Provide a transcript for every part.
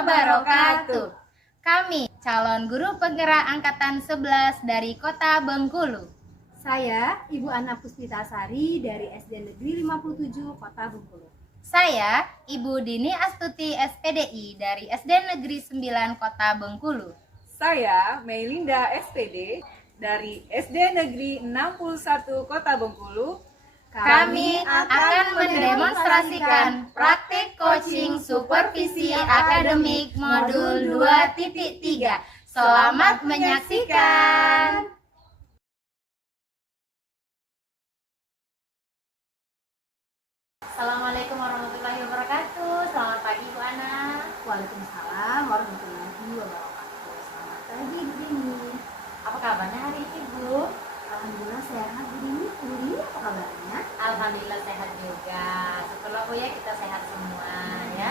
wabarakatuh. Kami calon guru penggerak angkatan 11 dari Kota Bengkulu. Saya Ibu Ana Puspita Sari dari SD Negeri 57 Kota Bengkulu. Saya Ibu Dini Astuti SPDI dari SD Negeri 9 Kota Bengkulu. Saya Meilinda SPD dari SD Negeri 61 Kota Bengkulu. Kami akan mendemonstrasikan praktik coaching supervisi akademik modul 2.3. Selamat menyaksikan. Assalamualaikum warahmatullahi wabarakatuh. Selamat pagi Bu Ana. Waalaikumsalam warahmatullahi wabarakatuh. Selamat pagi Bu Dini. Apa kabarnya hari ini Bu? Alhamdulillah sehat Bu Dini. Bu Dini apa kabarnya? Alhamdulillah sehat juga. Syukurlah Bu ya, kita sehat semua ya.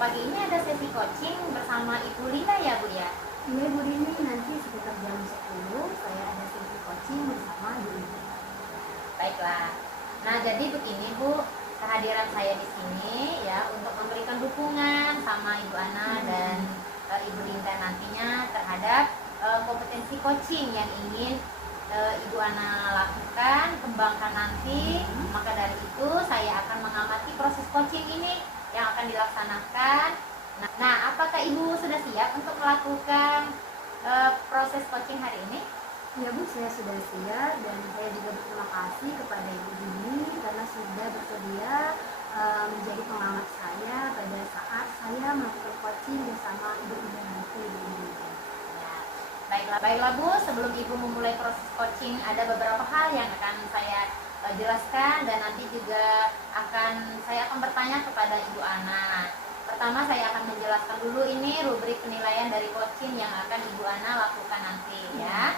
Pagi ini ada sesi coaching bersama Ibu Lina ya Bu ya. Iya Bu Dini, nanti sekitar jam 10 saya ada sesi coaching bersama Ibu Dini. Baiklah. Nah, jadi begini Bu, kehadiran saya di sini ya untuk memberikan dukungan sama Ibu Ana dan Ibu Linda nantinya terhadap kompetensi coaching yang ingin Ibu Ana lakukan, kembangkan nanti. Maka dari itu saya akan mengamati proses coaching ini yang akan dilaksanakan. Nah, apakah Ibu sudah siap untuk melakukan proses coaching hari ini? Ya Bu, saya sudah siap dan saya juga berterima kasih kepada Ibu Dini karena sudah bersedia menjadi pengamat saya pada saat saya melakukan coaching bersama Ibu Dini nanti. Baiklah Bu, sebelum Ibu memulai proses coaching ada beberapa hal yang akan saya jelaskan dan nanti juga saya akan bertanya kepada Ibu Ana. Pertama saya akan menjelaskan dulu ini rubrik penilaian dari coaching yang akan Ibu Ana lakukan nanti ya.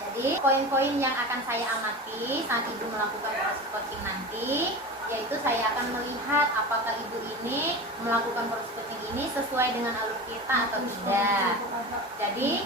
Jadi poin-poin yang akan saya amati saat Ibu melakukan proses coaching nanti, yaitu saya akan melihat apakah Ibu ini melakukan proses coaching ini sesuai dengan alur kita atau tidak. Jadi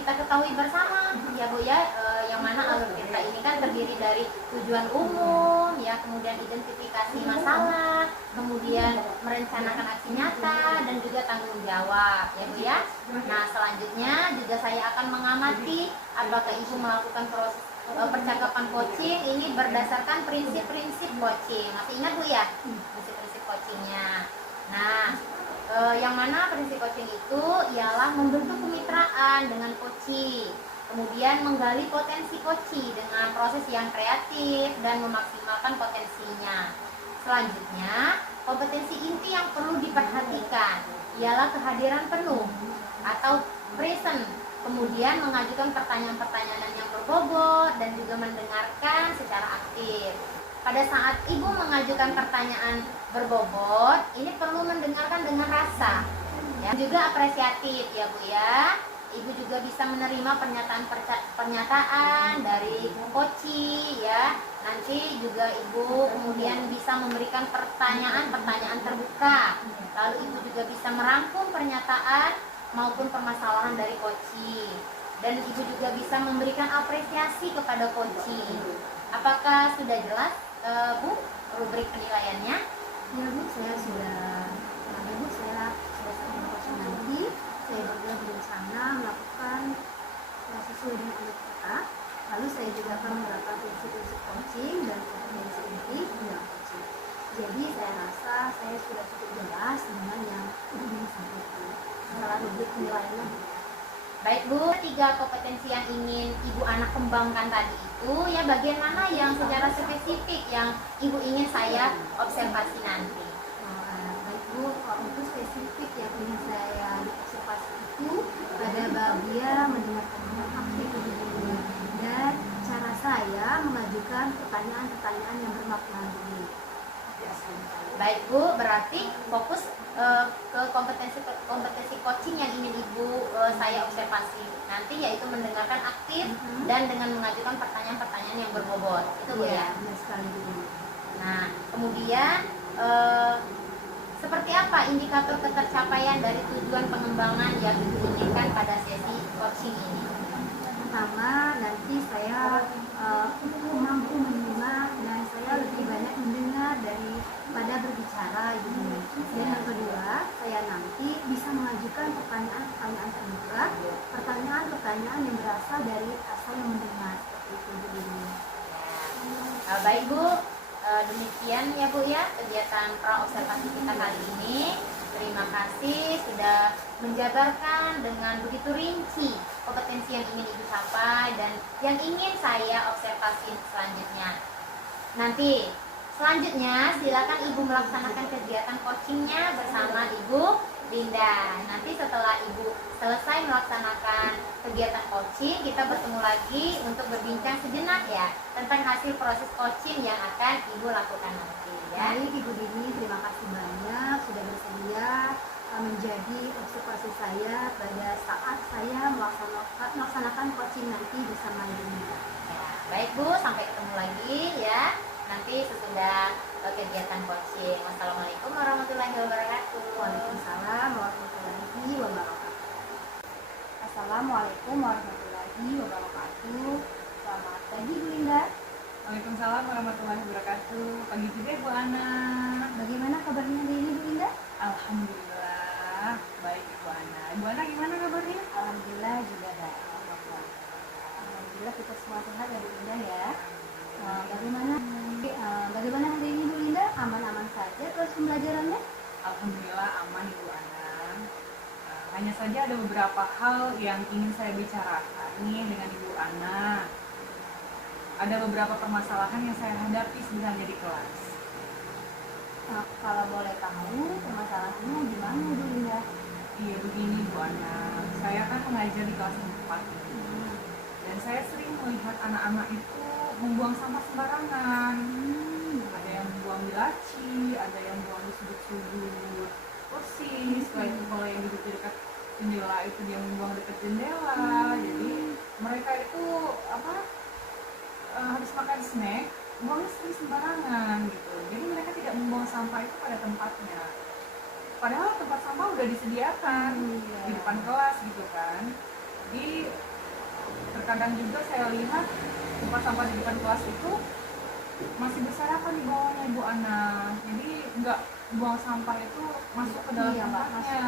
kita ketahui bersama ya Bu ya, yang mana alur kita ini kan terdiri dari tujuan umum ya, kemudian identifikasi masalah, kemudian merencanakan aksi nyata dan juga tanggung jawab ya Bu ya. Nah, selanjutnya juga saya akan mengamati apakah Ibu melakukan proses percakapan coaching ini berdasarkan prinsip-prinsip coaching. Masih ingat Bu ya? Prinsip-prinsip coachingnya. Nah, yang mana prinsip coaching itu ialah membentuk kemitraan dengan coaching, kemudian menggali potensi coaching dengan proses yang kreatif dan memaksimalkan potensinya. Selanjutnya, kompetensi inti yang perlu diperhatikan ialah kehadiran penuh atau present, kemudian mengajukan pertanyaan-pertanyaan yang berbobot dan juga mendengarkan secara aktif. Pada saat Ibu mengajukan pertanyaan berbobot, ini perlu mendengarkan dengan rasa ya, juga apresiatif ya Bu ya. Ibu juga bisa menerima pernyataan dari coaching ya. Nanti juga Ibu kemudian bisa memberikan pertanyaan-pertanyaan terbuka. Lalu Ibu juga bisa merangkum pernyataan maupun permasalahan dari coaching. Dan Ibu juga bisa memberikan apresiasi kepada coaching. Apakah sudah jelas Bu rubrik penilaiannya? Ya Bu, saya sudah sampai coaching nanti. Saya juga berencana melakukan sesuai dengan alur kita. Lalu saya juga akan menerapkan prinsip-prinsip coaching dan kompetensi inti dalam coaching. Jadi saya rasa saya sudah cukup jelas dengan yang ingin disampaikan. Setelah rubrik penilaiannya. Baik Bu, 3 kompetensi yang ingin Ibu Ana kembangkan tadi itu ya bagian mana yang secara spesifik yang Ibu ingin saya observasi nanti? Baik Bu, kalau untuk spesifik yang ingin saya observasi itu pada bagian mendengarkan aktif Ibu dan cara saya mengajukan pertanyaan-pertanyaan yang bermakna ini. Baik Bu, berarti fokus ke kompetensi coaching yang ingin Ibu saya observasi nanti, yaitu mendengarkan aktif dan dengan mengajukan pertanyaan-pertanyaan yang berbobot. Itu Bu ya? Benar sekali Bu. Nah, kemudian seperti apa indikator ketercapaian dari tujuan pengembangan yang diinginkan pada sesi coaching ini? Pertama, nanti saya mampu mendengar dan saya lebih banyak mendengar daripada berbicara. Dan yang kedua, saya nanti bisa mengajukan Baik Bu, demikian ya Bu ya kegiatan pra-observasi kita kali ini. Terima kasih sudah menjabarkan dengan begitu rinci kompetensi yang ingin Ibu capai dan yang ingin saya observasi selanjutnya. Nanti selanjutnya silakan Ibu melaksanakan kegiatan coachingnya bersama Ibu Linda. Nanti setelah Ibu selesai melaksanakan kegiatan coaching, kita bertemu lagi untuk berbincang sejenak ya tentang hasil proses coaching yang akan Ibu lakukan nanti ya. Baik Ibu Dini, terima kasih banyak sudah bersedia menjadi observasi saya pada saat saya melaksanakan coaching nanti bersama Ibu Linda. Ya, baik Bu, sampai ketemu lagi ya nanti sesudah kegiatan coaching. Wassalamualaikum warahmatullahi wabarakatuh. Waalaikumsalam warahmatullahi wabarakatuh. Assalamualaikum warahmatullahi wabarakatuh. Selamat pagi Bu Linda. Waalaikumsalam warahmatullahi wabarakatuh. Pagi juga Bu Ana. Bagaimana kabarnya hari ini Bu Linda? Alhamdulillah baik Ibu Ana. Ibu Ana gimana kabarnya? Alhamdulillah juga baik. Alhamdulillah kita semua sehat ya Bu Linda ya. Bagaimana hari ini Bu Linda? Aman-aman saja terus pembelajarannya? Alhamdulillah aman Ibu Ana. Hanya saja ada beberapa hal yang ingin saya bicarakan nih dengan Ibu Ana. Ada beberapa permasalahan yang saya hadapi sebenarnya di kelas. Kalau boleh tahu permasalahannya gimana Bu Linda? Iya begini Bu Ana, saya kan mengajar di kelas 4 dan saya sering melihat anak-anak itu membuang sampah sembarangan. Ada yang membuang di laci, ada yang membuang di sudut-sudut kursi. Setelah itu kalau yang duduk di dekat jendela itu dia membuang dekat jendela. Jadi mereka itu habis makan snack buangnya sering sembarangan gitu. Jadi mereka tidak membuang sampah itu pada tempatnya. Padahal tempat sampah udah disediakan di depan kelas gitu kan. Jadi terkadang juga saya lihat tempat sampah di depan kelas itu masih berserakan di bawahnya Bu Ana. Jadi nggak buang sampah itu masuk ke dalam tempatnya.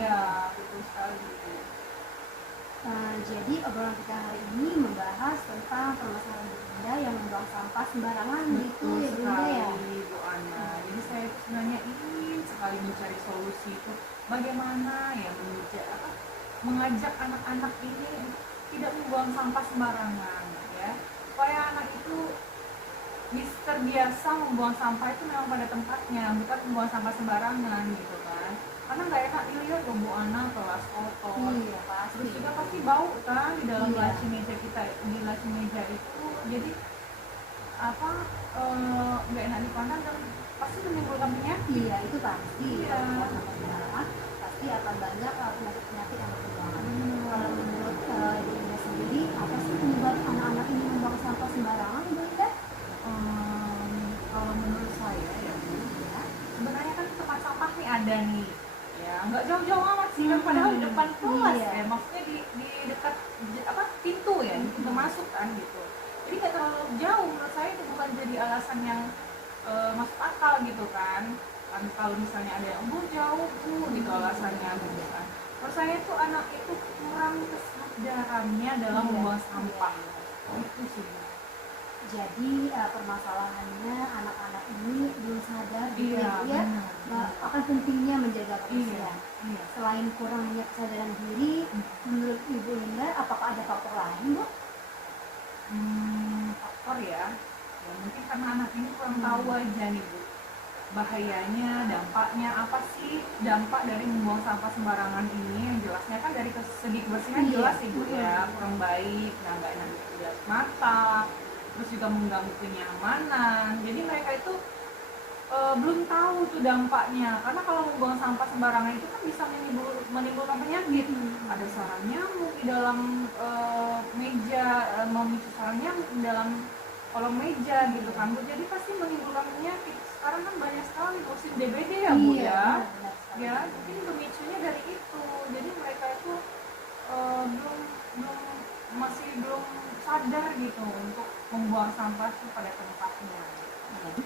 Iya, betul sekali. Jadi obrolan kita hari ini membahas tentang permasalahan Bu Linda yang membuang sampah sembarangan gitu ya Bu Linda ya. Bu Ana. Jadi saya itu sebenarnya ingin sekali mencari solusi itu bagaimana ya mengajak anak-anak ini tidak membuang sampah sembarangan ya. Supaya anak itu bisa terbiasa membuang sampah itu memang pada tempatnya, bukan membuang sampah sembarangan gitu kan. Karena nggak enak dilihat loh Bu Ana kelas kotor. Iya pasti. Terus juga pasti bau kan di dalam laci meja kita, di laci meja itu. Jadi nggak enak dipandang dan pasti menimbulkan penyakit. Iya itu pasti. Iya. Kalau sampah sembarangan pasti akan banyak penyakit-penyakit yang berkembang. Kalau menurut Ibu Linda sendiri, apa sih penyebab anak-anak ini membuang sampah sembarangan Ibu Linda? Kalau menurut saya ya Bu, ya, sebenarnya kan tempat sampah nih ada nih. Ya, nggak jauh-jauh amat sih kan, padahal di depan kelas Iya. ya, maksudnya di dekat pintu ya, di pintu masuk kan gitu. Jadi nggak terlalu jauh, menurut saya itu bukan jadi alasan yang masuk akal gitu kan. Kalau misalnya ada yang jauh Bu di alasannya gitu kan. Menurut saya itu anak itu kurang kesadarannya dalam membuang sampah. Itu sih. Jadi permasalahannya anak-anak ini belum sadar gitu Iya, ya benar. akan pentingnya menjaga kebersihan. Iya. Selain kurangnya kesadaran diri, menurut Ibu Linda apakah ada faktor lain Bu? Faktor ya mungkin karena anak ini kurang tahu aja nih Bu bahayanya, dampaknya apa sih dampak dari membuang sampah sembarangan ini. Yang jelasnya kan dari segi kebersihan jelas sih Bu ya, kurang baik, nggak enak dilihat mata, terus juga mengganggu kenyamanan. Jadi mereka itu belum tahu tuh dampaknya, karena kalau membuang sampah sembarangan itu kan bisa menimbulkan penyakit. Ada sarang nyamuk di dalam meja, memicu sarang nyamuk di dalam kolong meja gitu kan Bu. Jadi pasti menimbulkan penyakit. Sekarang kan banyak sekali musim DBD ya Bu ya. Ya, jadi pemicunya dari itu. Jadi mereka itu belum sadar gitu untuk membuang sampah itu pada tempatnya.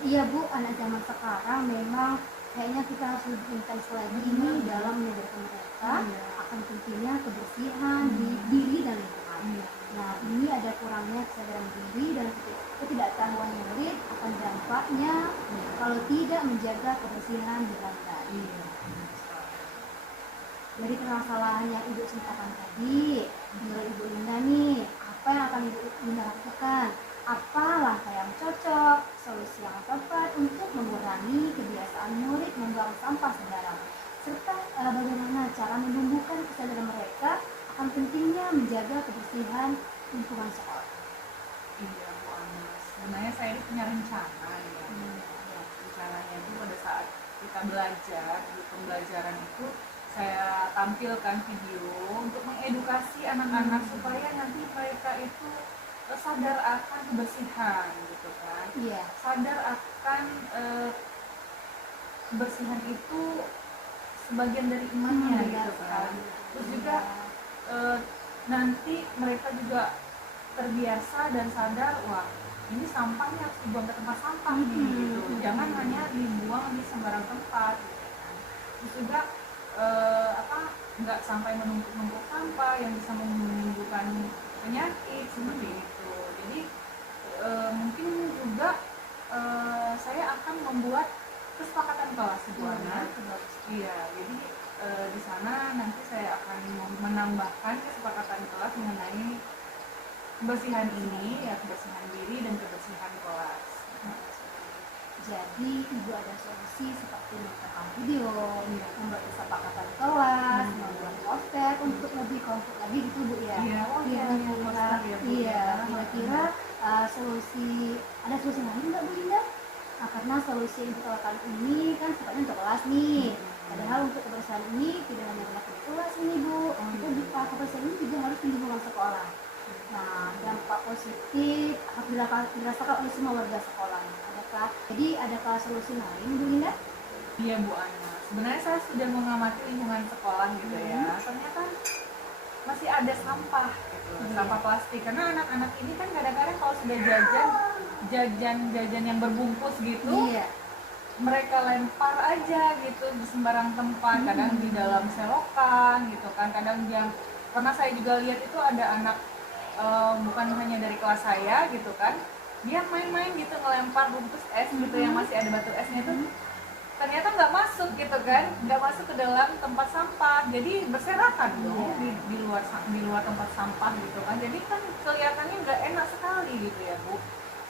Iya Bu, anak zaman sekarang memang kayaknya kita harus lebih intens lagi ini dalam mengajarkan mereka akan pentingnya kebersihan di diri dan lingkungan. Nah, ini ada kurangnya kesadaran diri dan ketidaktahuan murid akan dampaknya kalau tidak menjaga kebersihan di lantai. Iya. Dari permasalahan yang Ibu ceritakan tadi, menurut Ibu Linda nih, apa yang akan Ibu Linda lakukan? Apa langkah yang cocok, solusi yang tepat untuk mengurangi kebiasaan murid membuang sampah sembarangan, serta bagaimana cara menumbuhkan kesadaran mereka akan pentingnya menjaga kebersihan lingkungan sekolah. Iya Bu Anas, sebenarnya saya ini punya rencana ya. Rencananya itu pada saat kita belajar di pembelajaran itu saya tampilkan video untuk mengedukasi anak-anak supaya nanti mereka itu sadar akan kebersihan gitu kan, Iya. sadar akan kebersihan itu sebagian dari imannya gitu kan. Terus juga nanti mereka juga terbiasa dan sadar, wah ini sampahnya harus dibuang ke tempat sampah nih gitu, jangan hanya dibuang di sembarang tempat gitu kan. Terus juga nggak sampai menumpuk-numpuk sampah yang bisa menimbulkan penyakit seperti itu. Jadi mungkin juga saya akan membuat kesepakatan kelas Bu Ana. Iya, jadi di sana nanti saya akan menambahkan kesepakatan kelas mengenai kebersihan ini, ya kebersihan diri dan kebersihan kelas. Jadi Ibu ada solusi seperti merekam video, membuat kesepakatan kelas, membuat poster untuk lebih konkret lagi gitu Bu ya. Iya, Kira-kira solusi, ada solusi lain nggak Bu Linda? Nah, karena solusi yang kita lakukan ini kan sifatnya untuk kelas nih. Padahal untuk kebersihan ini tidak hanya berlaku di kelas ini Bu, kita di kebersihan ini juga harus di lingkungan sekolah. Nah, dampak positif apabila dirasakan oleh semua warga sekolah. Adakah solusi lain Bu Linda? Iya Bu Ana, sebenarnya saya sudah mengamati lingkungan sekolah gitu ya. Ternyata masih ada sampah gitu, sampah plastik. Karena anak-anak ini kan kadang-kadang kalau sudah jajan yang berbungkus gitu, mereka lempar aja gitu di sembarang tempat. Kadang di dalam selokan gitu kan. Kadang pernah saya juga lihat itu ada anak bukan hanya dari kelas saya gitu kan, dia main-main gitu ngelempar bungkus es gitu yang masih ada batu esnya itu, ternyata nggak masuk gitu kan, nggak masuk ke dalam tempat sampah, jadi berserakan dong di luar tempat sampah gitu kan, jadi kan kelihatannya nggak enak sekali gitu ya Bu.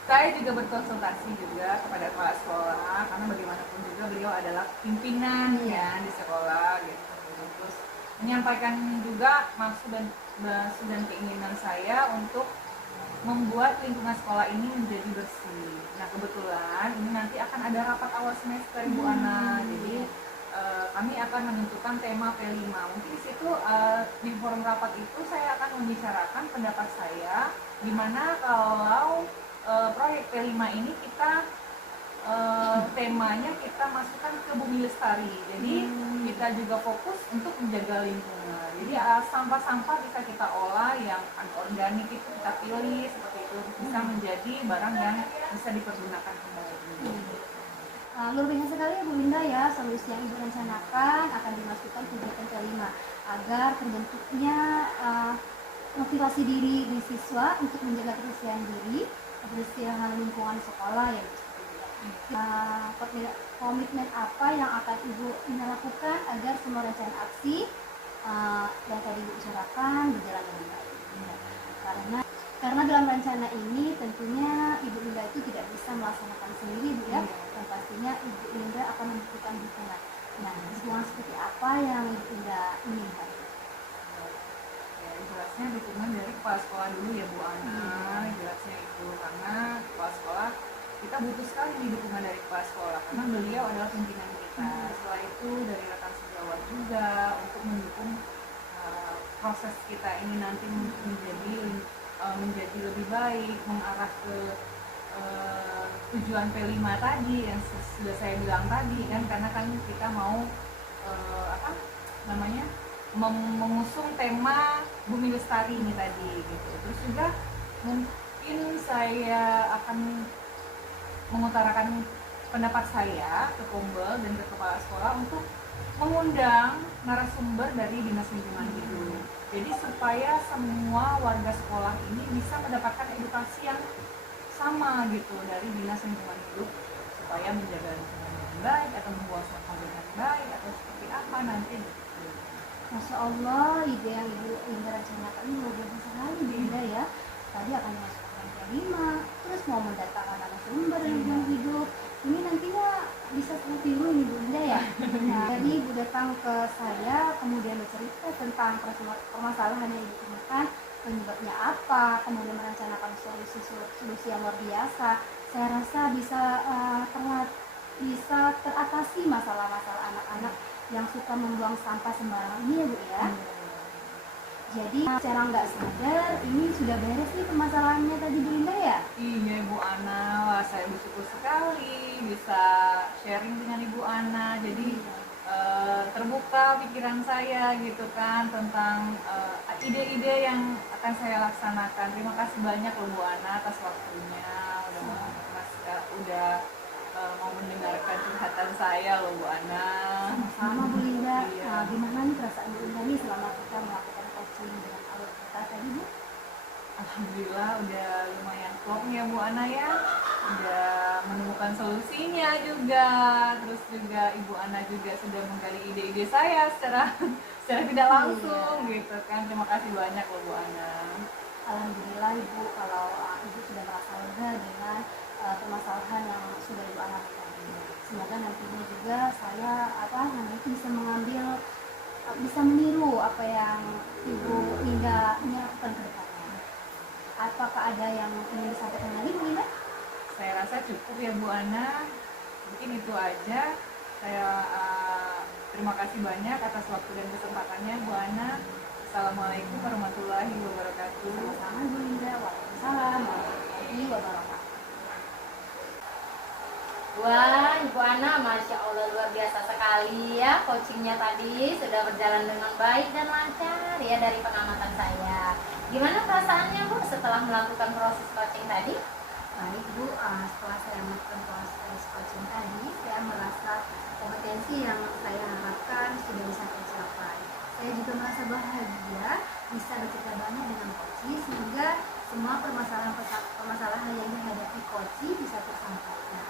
Saya juga berkonsultasi juga kepada kepala sekolah karena bagaimanapun juga beliau adalah pimpinan ya di sekolah gitu, terus menyampaikan juga maksud dan keinginan saya untuk membuat lingkungan sekolah ini menjadi bersih. Nah kebetulan ini nanti akan ada rapat awal semester Bu Ana, jadi kami akan menentukan tema P5. Mungkin di situ di forum rapat itu saya akan membicarakan pendapat saya gimana kalau proyek P5 ini kita temanya kita masukkan ke Bumi Lestari. Jadi kita juga fokus untuk menjaga lingkungan. Jadi sampah-sampah bisa kita olah, yang anorganik itu kita pilih seperti itu, bisa menjadi barang yang bisa dipergunakan kembali. Luar biasa sekali ya Bu Linda ya, solusi yang Ibu rencanakan akan dimasukkan ke kegiatan kelima agar terbentuknya motivasi diri di siswa untuk menjaga kebersihan diri, kebersihan lingkungan sekolah ya. Komitmen apa yang akan Ibu lakukan agar semua rencana aksi yang tadi Ibu bicarakan berjalan dengan baik? Karena dalam rencana ini tentunya Ibu Linda itu tidak bisa melaksanakan sendiri Bu ya, dan pastinya Ibu Linda akan membutuhkan dukungan. Nah, dukungan seperti apa yang Ibu Linda inginkan? Ya, jelasnya dukungan dari kepala sekolah dulu ya Bu Ana, jelasnya itu karena kepala sekolah kita butuh sekali nih dukungan dari kepala sekolah karena beliau adalah pimpinan kita. Setelah itu dari rekan sejawat juga untuk mendukung proses kita ini nanti menjadi lebih baik, mengarah ke tujuan P5 tadi yang sudah saya bilang tadi kan, karena kan kita mau mengusung tema Bumi Lestari ini tadi gitu. Terus juga mungkin saya akan mengutarakan pendapat saya ke Kombel dan ke kepala sekolah untuk mengundang narasumber dari Dinas Lingkungan Hidup. Jadi supaya semua warga sekolah ini bisa mendapatkan edukasi yang sama gitu dari Dinas Lingkungan Hidup, supaya menjaga lingkungan dengan baik atau membuang sampah dengan baik atau seperti apa nanti gitu. Masya Allah, ide yang Ibu Linda rencanakan ini luar biasa sekali Bu Linda ya. Tadi akan dimasukkan lantai 5, terus mau mendatangkan narasumber yang lingkungan hidup. Ini nantinya bisa seperti dulu ini Bu Linda ya. Nah, jadi Ibu datang ke saya, kemudian bercerita tentang permasalahan yang ditemukan, penyebabnya apa, kemudian merencanakan solusi yang luar biasa. Saya rasa bisa teratasi masalah-masalah anak-anak yang suka membuang sampah sembarangan ini ya Bu ya. Jadi secara nggak sadar ini sudah beres nih permasalahannya tadi Bu Linda ya. Iya Ibu Ana, wah saya bersyukur sekali bisa sharing dengan Ibu Ana. Jadi terbuka pikiran saya gitu kan tentang ide-ide yang akan saya laksanakan. Terima kasih banyak loh Bu Ana atas waktunya, udah mau mendengarkan curhatan saya loh Bu Ana. Sama Bu Linda. Iya. Nah, gimana nih perasaan Bu Linda nih selama kita melakukan coaching dengan alur kita tadi Bu? Alhamdulillah udah lumayan klop ya Bu Ana ya, udah menemukan solusinya juga, terus juga Ibu Ana juga sudah menggali ide-ide saya secara tidak langsung gitu kan. Terima kasih banyak loh Bu Ana. Alhamdulillah Ibu, kalau Ibu sudah merasa lega dengan permasalahan yang sudah Ibu alami tadi. Semoga nantinya juga saya bisa meniru apa yang Ibu Linda lakukan ke depannya. Apakah ada yang ingin disampaikan lagi Bu Linda? Saya rasa cukup ya Bu Ana, mungkin itu aja. Saya terima kasih banyak atas waktu dan kesempatannya Bu Ana. Assalamualaikum warahmatullahi wabarakatuh. Sama Bu Linda. Waalaikumsalam warahmatullahi wabarakatuh. Wah, Ibu Ana, Masya Allah luar biasa sekali ya. Coachingnya tadi sudah berjalan dengan baik dan lancar ya dari pengamatan saya. Gimana perasaannya Bu setelah melakukan proses coaching tadi? Baik Bu, setelah saya melakukan proses coaching tadi, saya merasa kompetensi yang saya harapkan sudah bisa tercapai. Saya juga merasa bahagia bisa bercerita banyak dengan coaching, sehingga semua permasalahan yang dihadapi coaching bisa tersampaikan.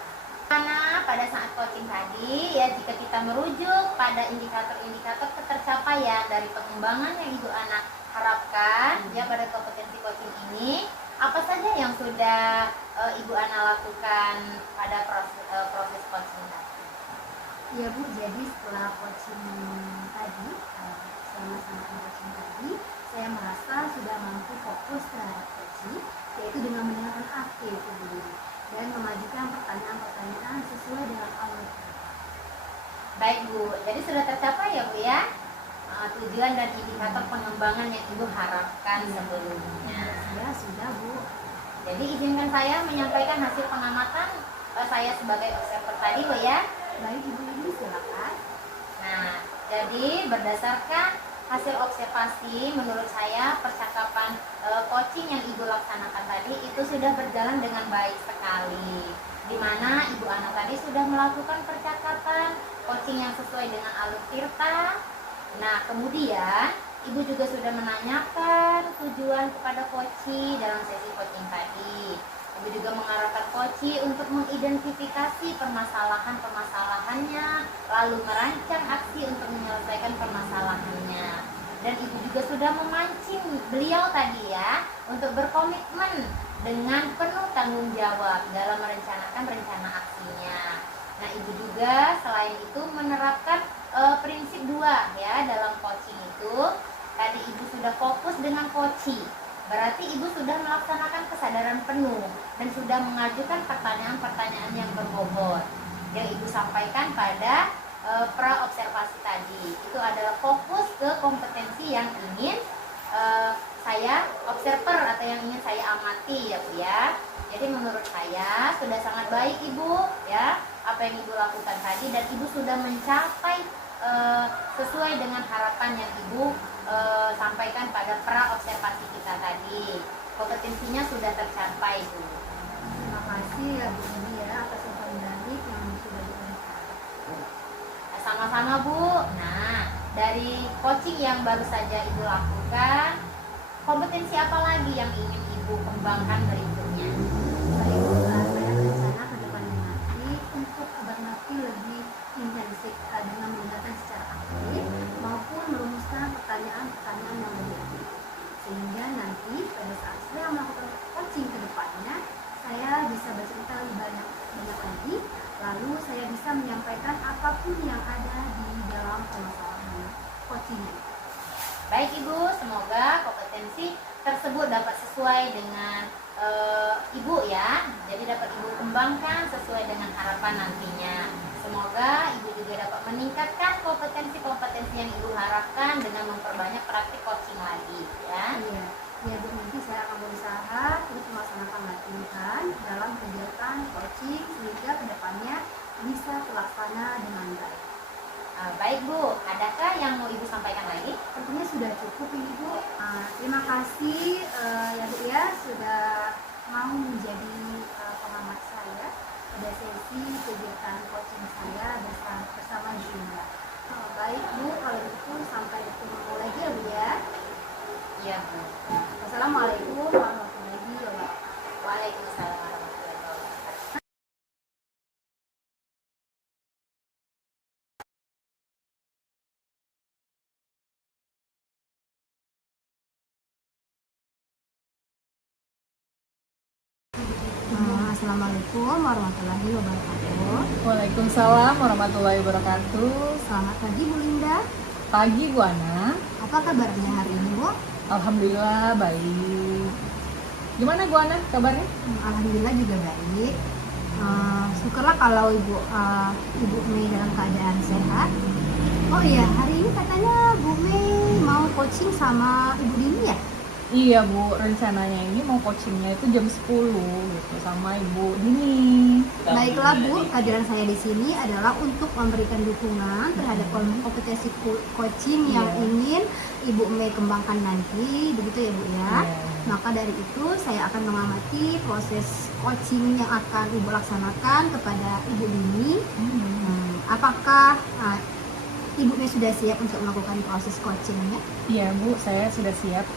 Karena pada saat coaching tadi ya, jika kita merujuk pada indikator-indikator ketercapaian dari pengembangan yang Ibu Ana harapkan ya pada kompetensi coaching ini, apa saja yang sudah Ibu Ana lakukan pada proses coaching tadi? Ya Bu, jadi setelah coaching tadi, selama coaching tadi, saya merasa sudah mampu fokus terhadap coaching, yaitu dengan mendengarkan aktif Bu, dan memajukan pertanyaan-pertanyaan sesuai dengan alur. Baik Bu, jadi sudah tercapai ya Bu ya tujuan dan indikator pengembangan yang Ibu harapkan sebelumnya. Ya sudah Bu. Jadi izinkan saya menyampaikan hasil pengamatan saya sebagai observer tadi Bu ya. Baik Ibu Lili, silakan. Nah, jadi berdasarkan hasil observasi, menurut saya percakapan coaching yang Ibu laksanakan tadi itu sudah berjalan dengan baik sekali. Di mana Ibu Ana tadi sudah melakukan percakapan coaching yang sesuai dengan alur tirta. Nah, kemudian Ibu juga sudah menanyakan tujuan kepada coaching dalam sesi coaching tadi. Ibu juga mengarahkan coaching untuk mengidentifikasi permasalahan-permasalahannya, lalu merancang aksi untuk menyelesaikan permasalahannya. Dan Ibu juga sudah memancing beliau tadi ya untuk berkomitmen dengan penuh tanggung jawab dalam merencanakan rencana aksinya. Nah, Ibu juga selain itu menerapkan prinsip 2 ya dalam coaching itu. Tadi Ibu sudah fokus dengan coaching. Berarti Ibu sudah melaksanakan kesadaran penuh dan sudah mengajukan pertanyaan-pertanyaan yang berbobot yang Ibu sampaikan pada pra-observasi tadi. Itu adalah fokus ke kompetensi yang ingin saya observer atau yang ingin saya amati ya Bu ya. Jadi menurut saya sudah sangat baik Ibu ya apa yang Ibu lakukan tadi, dan Ibu sudah mencapai sesuai dengan harapan yang Ibu sampaikan pada pra-observasi kita tadi. Kompetensinya sudah tercapai Bu. Terima kasih ya Bu Lili ya atas info menarik yang sudah diberikan. Sama-sama Bu. dari coaching yang baru saja Ibu lakukan, kompetensi apa lagi yang ingin Ibu kembangkan berikutnya? Baik, saya berencana ke depannya nanti untuk berbakti lebih intensif dengan menggunakan secara aktif maupun merumuskan pertanyaan-pertanyaan yang lebih aktif, sehingga nanti pada saat saya melakukan coaching ke depannya saya bisa bercerita lebih banyak lagi, lalu saya bisa menyampaikan apapun yang ada di dalam permasalahan coaching. Baik Ibu, semoga kompetensi tersebut dapat sesuai dengan Ibu ya. Jadi dapat Ibu kembangkan sesuai dengan harapan nantinya. Semoga Ibu juga dapat meningkatkan kompetensi-kompetensi yang Ibu harapkan dengan memperbanyak praktik coaching lagi ya. Iya, ya Bu, nanti saya akan berusaha terus melaksanakan latihan dalam kegiatan coaching sehingga kedepannya bisa terlaksana dengan baik. Baik Bu, adakah yang mau Ibu sampaikan lagi? Tentunya sudah cukup ini Bu. Terima kasih ya Bu ya sudah mau menjadi pengamat saya pada sesi kegiatan coaching saya bersama Jumlah. Baik Bu, kalau gitu sampai ketemu lagi ya Bu ya. Iya Bu. Wassalamualaikum warahmatullahi wabarakatuh. Waalaikumsalam warahmatullahi wabarakatuh. Assalamualaikum warahmatullahi wabarakatuh. Waalaikumsalam warahmatullahi wabarakatuh. Selamat pagi Bu Linda. Pagi Bu Ana. Apa kabarnya hari ini Bu? Alhamdulillah baik. Gimana Bu Ana kabarnya? Alhamdulillah juga baik. Syukurlah kalau Ibu Mei dalam keadaan sehat. Oh iya, hari ini katanya Bu Mei mau coaching sama Ibu Dini ya? Iya Bu, rencananya ini mau coachingnya itu jam 10 gitu sama Ibu Dini. Baiklah Bu, kehadiran saya di sini adalah untuk memberikan dukungan terhadap kompetensi coaching yang ingin Ibu Mei kembangkan nanti, begitu ya Bu ya. Maka dari itu saya akan mengamati proses coaching yang akan Ibu laksanakan kepada Ibu Dini. Apakah Ibu Mei sudah siap untuk melakukan proses coachingnya? Iya Bu, saya sudah siap.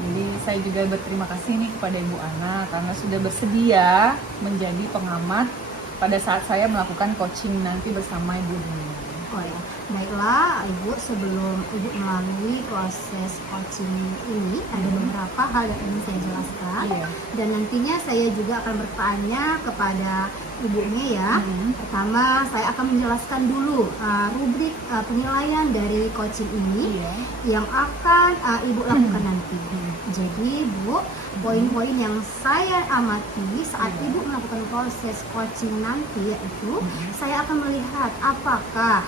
Jadi saya juga berterima kasih nih kepada Ibu Ana karena sudah bersedia menjadi pengamat pada saat saya melakukan coaching nanti bersama Ibu Dini. Oh ya, baiklah Ibu, sebelum Ibu melalui proses coaching ini ada beberapa hal yang ingin saya jelaskan. Iya. Dan nantinya saya juga akan bertanya kepada Ibu Mei ya. Pertama, saya akan menjelaskan dulu rubrik penilaian dari coaching ini yang akan Ibu lakukan nanti. Jadi Bu, poin-poin yang saya amati saat Ibu melakukan proses coaching nanti yaitu saya akan melihat apakah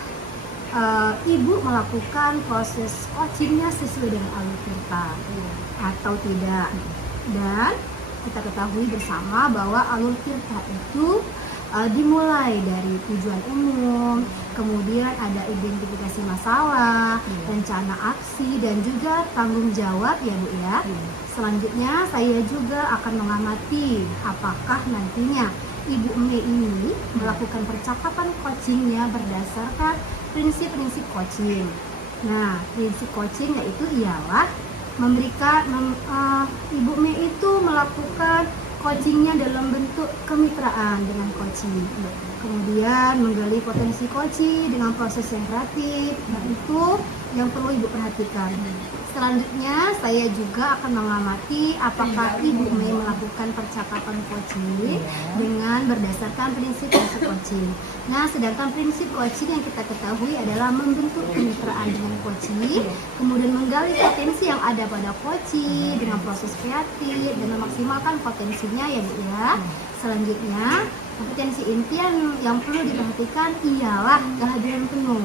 Ibu melakukan proses coachingnya sesuai dengan alur cerita atau tidak. Dan kita ketahui bersama bahwa alur cerita itu dimulai dari tujuan umum, kemudian ada identifikasi masalah, rencana aksi, dan juga tanggung jawab ya Bu ya. Selanjutnya saya juga akan mengamati apakah nantinya Ibu Mei ini melakukan percakapan coachingnya berdasarkan prinsip-prinsip coaching. Nah, prinsip coaching yaitu ialah Ibu Mei itu melakukan coachingnya dalam bentuk kemitraan dengan coaching. Kemudian menggali potensi coaching dengan proses yang kreatif. Nah, itu yang perlu Ibu perhatikan. Selanjutnya saya juga akan mengamati apakah Ibu Mei melakukan percakapan coaching dengan berdasarkan prinsip-prinsip coaching. Nah, sedangkan prinsip coaching yang kita ketahui adalah membentuk kemitraan dengan coaching, kemudian menggali potensi yang ada pada coaching dengan proses kreatif dan memaksimalkan potensinya ya Bu ya. Selanjutnya, kompetensi inti yang perlu diperhatikan ialah kehadiran penuh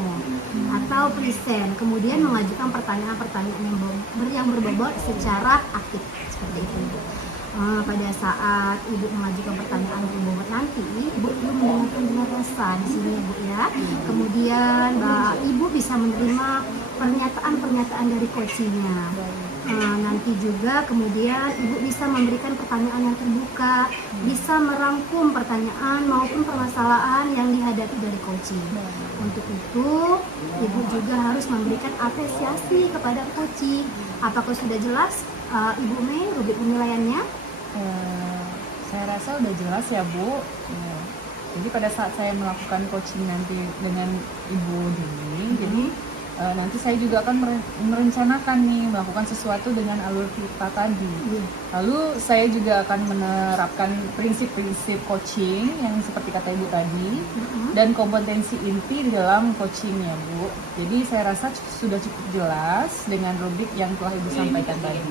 atau present, kemudian mengajukan pertanyaan-pertanyaan yang berbobot secara aktif seperti itu. Pada saat Ibu mengajukan pertanyaan berbobot nanti, Ibu perlu mendengarkan dengan rasa di sini ya Bu ya. Kemudian Ibu bisa menerima pernyataan-pernyataan dari coachingnya. nanti juga kemudian ibu bisa memberikan pertanyaan yang terbuka, bisa merangkum pertanyaan maupun permasalahan yang dihadapi dari coaching. Untuk itu ibu juga harus memberikan apresiasi kepada coaching. Apakah sudah jelas Ibu Mei rubrik penilaiannya? Saya rasa udah jelas ya Bu. Jadi pada saat saya melakukan coaching nanti dengan Ibu Dini, jadi nanti saya juga akan merencanakan nih melakukan sesuatu dengan alur kita tadi. Lalu saya juga akan menerapkan prinsip-prinsip coaching yang seperti kata Ibu tadi dan kompetensi inti di dalam coachingnya Bu. Jadi saya rasa sudah cukup jelas dengan rubrik yang telah Ibu sampaikan tadi.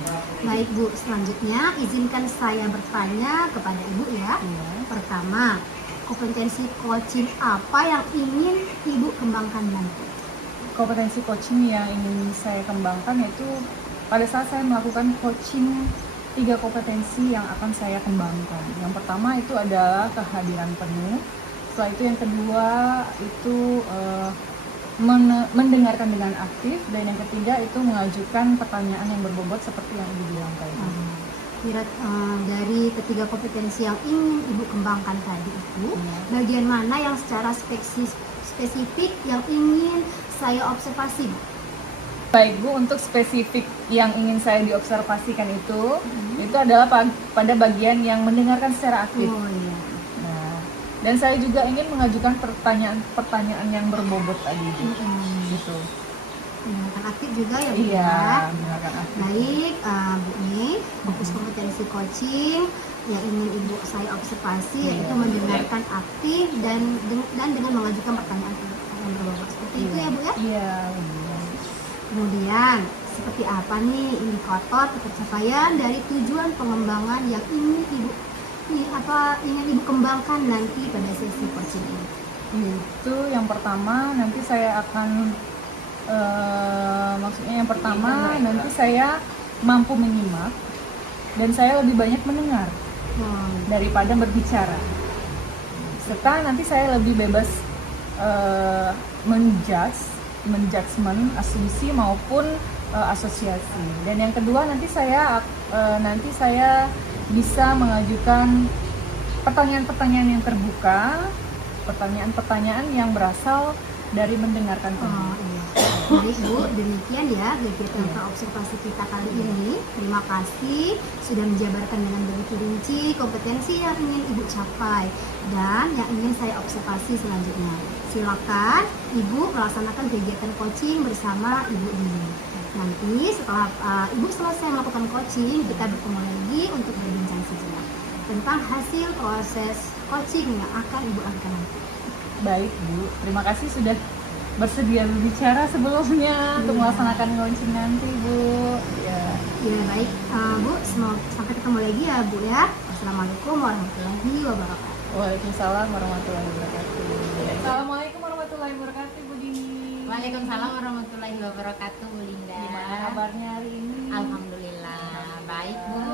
Baik Bu, selanjutnya izinkan saya bertanya kepada Ibu ya. Pertama, kompetensi coaching apa yang ingin Ibu kembangkan nanti? Kompetensi coaching yang ingin saya kembangkan yaitu pada saat saya melakukan coaching 3 kompetensi yang akan saya kembangkan. Yang pertama itu adalah kehadiran penuh. Setelah itu yang kedua itu mendengarkan dengan aktif, dan yang ketiga itu mengajukan pertanyaan yang berbobot seperti yang Ibu bilang tadi. Dari ketiga kompetensi yang ingin Ibu kembangkan tadi itu, bagian mana yang secara spesifik yang ingin saya observasi? Baik Bu, untuk spesifik yang ingin saya diobservasikan itu adalah pada bagian yang mendengarkan secara aktif. Nah, dan saya juga ingin mengajukan pertanyaan yang berbobot tadi gitu. Mendengarkan aktif juga ya Bu? Iya, mendengarkan aktif. Baik, Bu Mei, fokus kompetensi coaching yang ingin Ibu saya observasi yaitu mendengarkan aktif dan dengan mengajukan pertanyaan yang berbobot. Seperti itu ya Bu ya? Iya. Kemudian, seperti apa nih indikator pencapaian dari tujuan pengembangan yang ingin Ibu kembangkan nanti pada sesi coaching ini? Itu yang pertama nanti saya akan nanti saya mampu menyimak dan saya lebih banyak mendengar daripada berbicara. Serta nanti saya lebih bebas menjudgment, asumsi maupun asosiasi. Dan yang kedua nanti saya bisa mengajukan pertanyaan-pertanyaan yang terbuka, pertanyaan-pertanyaan yang berasal dari mendengarkan penuh. Jadi Bu, demikian ya kegiatan observasi kita kali ini. Terima kasih sudah menjabarkan dengan begitu rinci kompetensi yang ingin Ibu capai dan yang ingin saya observasi selanjutnya. Silakan Ibu melaksanakan kegiatan coaching bersama Ibu ini. Nanti setelah Ibu selesai melakukan coaching, kita bertemu lagi untuk berbincang sejenak tentang hasil proses coaching yang akan Ibu lakukan nanti. Baik Bu, terima kasih sudah bersedia berbicara sebelumnya untuk melaksanakan coaching nanti Bu. Ya baik Bu, sampai ketemu lagi ya Bu ya. Assalamualaikum warahmatullahi wabarakatuh. Waalaikumsalam warahmatullahi wabarakatuh. Assalamualaikum warahmatullahi wabarakatuh Bu Dini. Waalaikumsalam warahmatullahi wabarakatuh Bu Linda. Gimana kabarnya hari ini? Alhamdulillah baik Bu.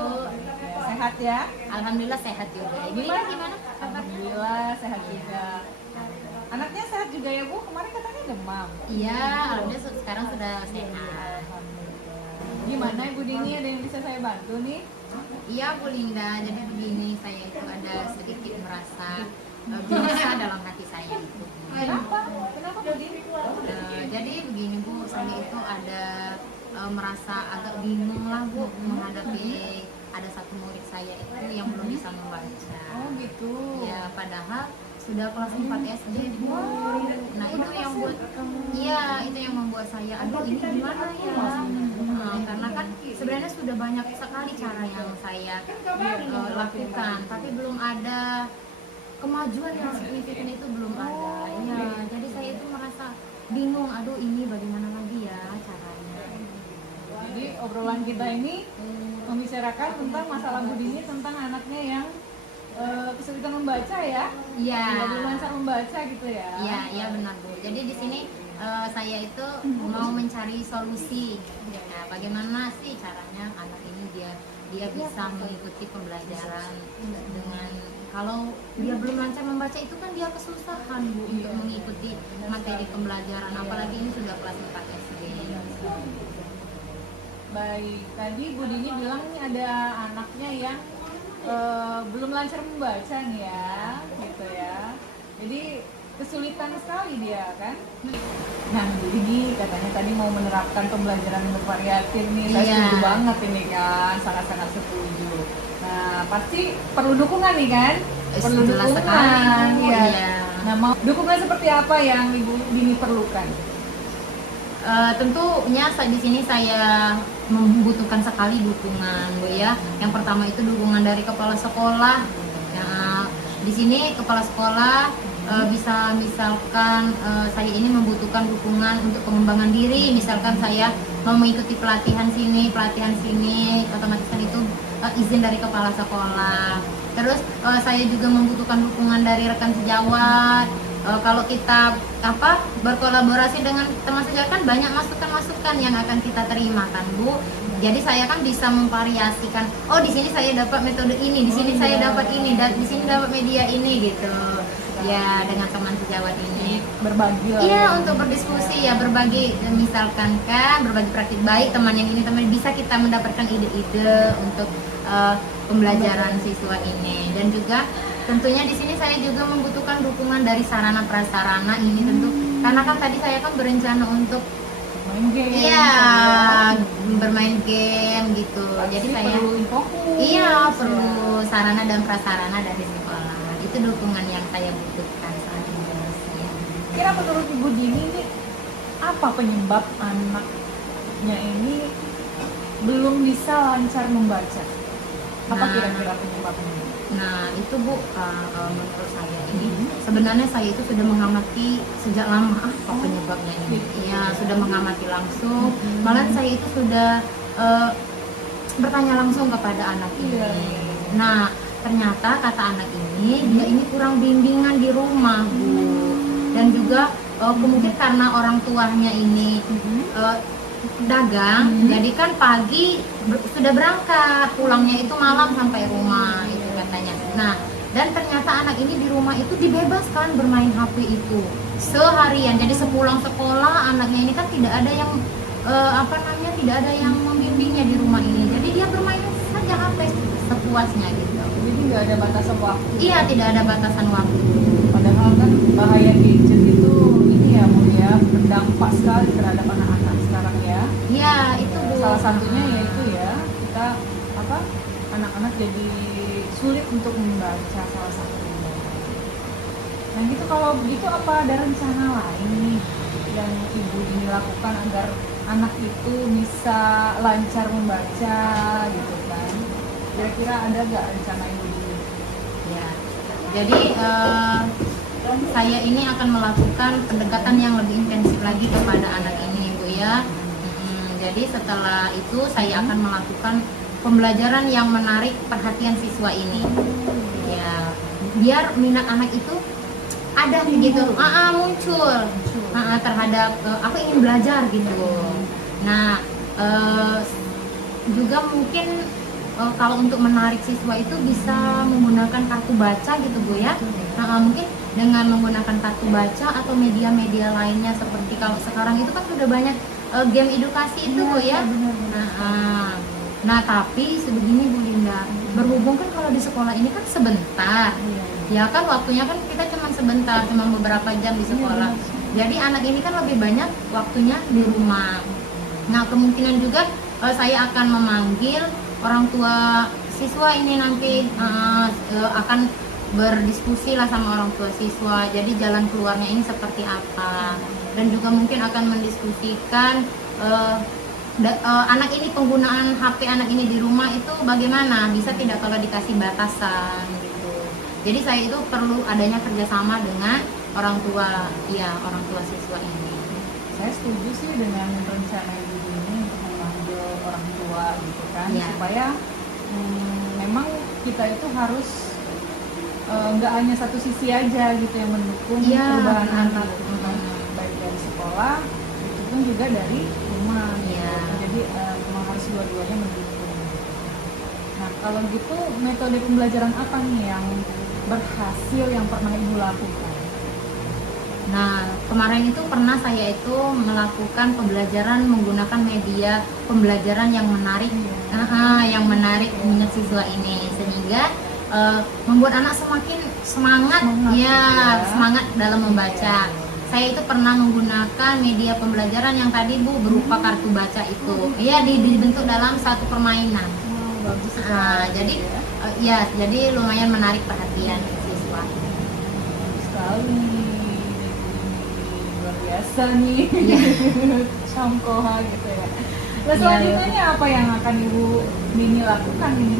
Sehat ya? Alhamdulillah sehat juga. Ibu Linda gimana kabarnya? Alhamdulillah sehat juga. Anaknya sehat juga ya Bu? Kemarin katanya demam. Iya, alhamdulillah sekarang sudah sehat. Gimana Ibu Dini, ada yang bisa saya bantu nih? Iya Bu Linda, jadi begini, saya itu ada sedikit merasa bisa dalam hati saya itu. Kenapa? Kenapa Bu Dini? Jadi begini Bu, saya itu ada merasa agak bingung lah Bu menghadapi ada satu murid saya itu yang belum bisa membaca. Oh gitu. Ya padahal sudah kelas 4 SD Bu. Nah itu yang buat, iya itu yang membuat saya, aduh ini gimana ya? Karena kan sebenarnya sudah banyak sekali cara yang saya lakukan, tapi belum ada kemajuan yang signifikan, itu belum ada. Ya jadi saya itu merasa bingung, aduh ini bagaimana lagi ya caranya. Jadi obrolan kita ini membicarakan tentang masalah Bu Dini, tentang anaknya yang kesulitan membaca ya? Iya. Belum lancar membaca gitu ya? Iya benar Bu. Jadi di sini saya itu mau mencari solusi. Nah, bagaimana sih caranya anak ini dia bisa mengikuti pembelajaran dengan, kalau dia belum lancar membaca itu kan dia kesusahan Bu untuk mengikuti materi pembelajaran, apalagi ini sudah kelas 4 SD. Baik, tadi Bu Dini bilang nih ada anaknya yang belum lancar membaca nih ya, gitu ya. Jadi kesulitan sekali dia kan. Nah, Bu Dini katanya tadi mau menerapkan pembelajaran bervariatif nih. Saya Iya. setuju banget ini kan, sangat-sangat setuju. Nah, pasti perlu dukungan nih kan? Perlu Jelas dukungan, sekali, Bu. ya. Iya. Nah, mau dukungan seperti apa yang Ibu Dini perlukan? Tentunya di sini saya membutuhkan sekali dukungan, Bu ya. Yang pertama itu dukungan dari kepala sekolah. Ya, di sini kepala sekolah bisa misalkan saya ini membutuhkan dukungan untuk pengembangan diri. Misalkan saya mau mengikuti pelatihan sini, otomatis kan itu izin dari kepala sekolah. Terus saya juga membutuhkan dukungan dari rekan sejawat. Kalau kita berkolaborasi dengan teman sejawat kan banyak masukan-masukan yang akan kita terima kan Bu. Jadi saya kan bisa memvariasikan. Oh di sini saya dapat metode ini, di sini saya dapat ini, dan di sini dapat media ini gitu. Ya dengan teman sejawat ini. Berbagi lah. Iya untuk berdiskusi ya berbagi misalkan kan berbagi praktik baik teman yang ini teman bisa kita mendapatkan ide-ide untuk pembelajaran siswa ini dan juga tentunya di sini saya juga membutuhkan dukungan dari sarana prasarana ini tentu karena kan tadi saya kan berencana untuk Main game. iya bermain game gitu. Jadi saya perlu fokus. iya perlu sarana dan prasarana dari sekolah. Itu dukungan yang saya butuhkan saat ini. Kira menurut Ibu Dini ini apa penyebab anaknya ini belum bisa lancar membaca? Apa Nah. kira-kira penyebabnya? Nah itu Bu, menurut saya ini sebenarnya saya itu sudah mengamati sejak lama apa penyebabnya ini. Iya sudah mengamati langsung. Malah saya itu sudah bertanya langsung kepada anak ini. Iya. Nah ternyata kata anak ini dia ini kurang bimbingan di rumah Bu. Dan juga mungkin karena orang tuanya ini dagang, jadi kan pagi sudah berangkat, pulangnya itu malam sampai rumah itu katanya. Nah, dan ternyata anak ini di rumah itu dibebaskan bermain HP itu seharian. Jadi sepulang sekolah anaknya ini kan tidak ada yang tidak ada yang membimbingnya di rumah ini. Jadi dia bermain saja HP sepuasnya gitu. Jadi nggak ada batasan waktu. Iya, tidak ada batasan waktu. Padahal kan bahaya gadget itu ini ya Bu ya berdampak sekali terhadap anak-anak sekarang ya. Iya, itu Bu. Salah satunya yaitu ya kita anak-anak jadi sulit untuk membaca salah satunya. Nah gitu kalau begitu apa ada rencana lain nih yang Ibu ini lakukan agar anak itu bisa lancar membaca gitu kan? Kira-kira ada gak rencana Ibu ini? Ya. Jadi saya ini akan melakukan pendekatan yang lebih intensif lagi kepada anak ini, Bu ya. Jadi setelah itu saya akan melakukan pembelajaran yang menarik perhatian siswa ini. Ya, biar minat anak itu ada gitu, muncul terhadap aku ingin belajar gitu. Nah, juga mungkin kalau untuk menarik siswa itu bisa menggunakan kartu baca gitu Bu ya. Mungkin dengan menggunakan kartu baca atau media-media lainnya seperti kalau sekarang itu kan sudah banyak game edukasi itu Bu ya. Nah tapi sebegini Bu Linda, berhubung kan kalau di sekolah ini kan sebentar, ya kan waktunya kan kita cuma sebentar, cuma beberapa jam di sekolah. Jadi anak ini kan lebih banyak waktunya di rumah. Nah kemungkinan juga saya akan memanggil orang tua siswa ini nanti akan berdiskusi lah sama orang tua siswa. Jadi jalan keluarnya ini seperti apa, dan juga mungkin akan mendiskusikan anak ini penggunaan HP anak ini di rumah itu bagaimana, bisa tidak kalau dikasih batasan gitu. Jadi saya itu perlu adanya kerjasama dengan orang tua siswa ini. Saya setuju sih dengan rencana Ibu ini untuk memanggil orang tua gitu kan, supaya memang kita itu harus nggak hanya satu sisi aja gitu yang mendukung perubahan anak, baik dari sekolah itu pun juga dari rumah. Jadi memang harus dua-duanya mendukung. Nah kalau gitu metode pembelajaran apa nih yang berhasil yang pernah Ibu lakukan? Nah, kemarin itu pernah saya itu melakukan pembelajaran menggunakan media pembelajaran yang menarik, yang menarik minat siswa ini, sehingga membuat anak semakin semangat, semangat dalam membaca. Saya itu pernah menggunakan media pembelajaran yang tadi Bu berupa kartu baca itu, dibentuk dalam satu permainan. Bagus Jadi lumayan menarik perhatian siswa. sekali. Luar biasa nih. Congkoha gitu ya. Nah, selanjutnya apa yang akan Ibu Dini lakukan nih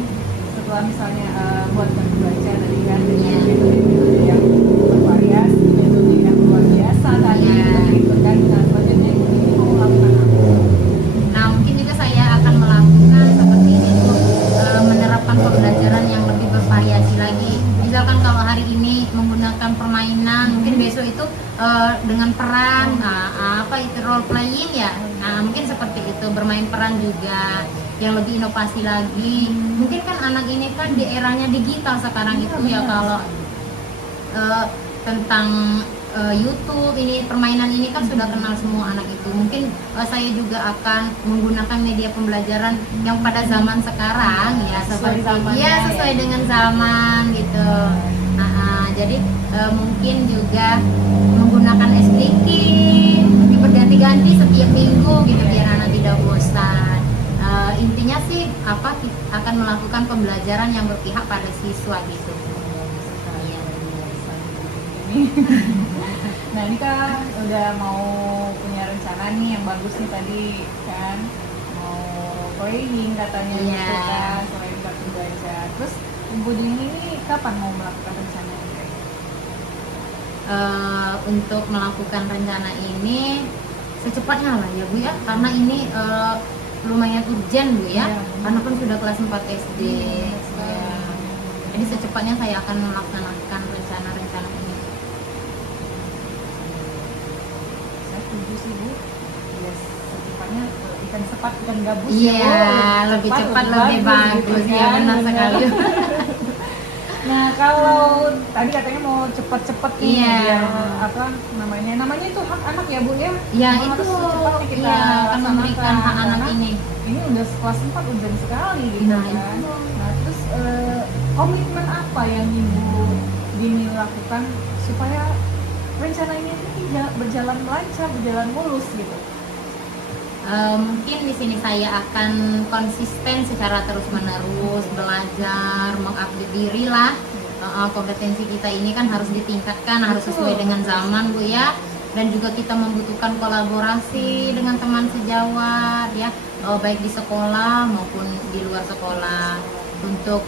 setelah misalnya buat kartu baca tadi kan dengan metode yang bervariasi, metode yang luar biasa tadi gitu kan. Nah, selanjutnya Ibu Dini mau melakukan apa? Nah, mungkin juga saya akan melakukan seperti ini Bu, menerapkan pembelajaran yang lebih bervariasi lagi. Misalkan kalau hari ini menggunakan permainan, mungkin besok itu dengan peran, itu role playing ya. Nah, mungkin seperti itu, bermain peran juga yang lebih inovasi lagi. Mungkin kan anak ini kan di eranya digital sekarang itu ya, kalau tentang YouTube ini, permainan ini kan sudah kenal semua anak itu. Mungkin saya juga akan menggunakan media pembelajaran yang pada zaman sekarang ya, sesuai dengan zaman gitu. Jadi mungkin juga menggunakan speaking berganti-ganti setiap minggu gitu biar anak tidak bosan. Intinya sih akan melakukan pembelajaran yang berpihak pada siswa gitu. Nah, ini kan udah mau punya rencana nih yang bagus nih tadi kan, mau playing katanya gitu kan, selain kartu baca. Terus Ibu Dini ini kapan mau melakukan rencananya? Untuk melakukan rencana ini secepatnya lah ya Bu ya, karena ini lumayan urgent Bu ya, karena kan sudah kelas 4 SD. Jadi secepatnya saya akan melaksanakan rencana-rencana ini. Setuju sih Bu, ya secepatnya ikan sepat ikan gabus lebih cepat lebih bagus ya, benar sekali. Nah, kalau tadi katanya mau cepet-cepet nih, biar namanya itu hak anak ya Bu ya. Itu kita akan memberikan hak anak ini. Ini udah kelas 4 urgent sekali gitu kan. Nah, terus komitmen apa yang Ibu Dini lakukan supaya rencana ini tidak berjalan lancar, berjalan mulus gitu? Mungkin di sini saya akan konsisten secara terus-menerus belajar, mengupdate diri lah. Kompetensi kita ini kan harus ditingkatkan, harus sesuai dengan zaman Bu ya. Dan juga kita membutuhkan kolaborasi dengan teman sejawat ya, baik di sekolah maupun di luar sekolah. Untuk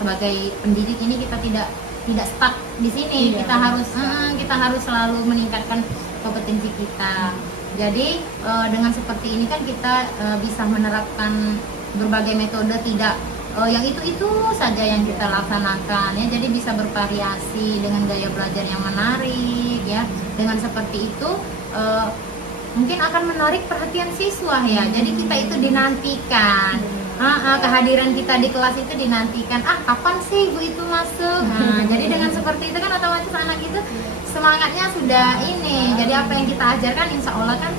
sebagai pendidik ini kita tidak stuck di sini. Kita harus selalu meningkatkan kompetensi kita. Jadi dengan seperti ini kan kita bisa menerapkan berbagai metode, tidak yang itu saja yang kita laksanakan ya. Jadi bisa bervariasi dengan gaya belajar yang menarik ya. Dengan seperti itu mungkin akan menarik perhatian siswa ya. Jadi kita itu dinantikan. Kehadiran kita di kelas itu dinantikan. Kapan sih Bu itu masuk? Jadi dengan seperti itu kan otomatis anak itu semangatnya sudah ini. Jadi apa yang kita ajarkan insya Allah kan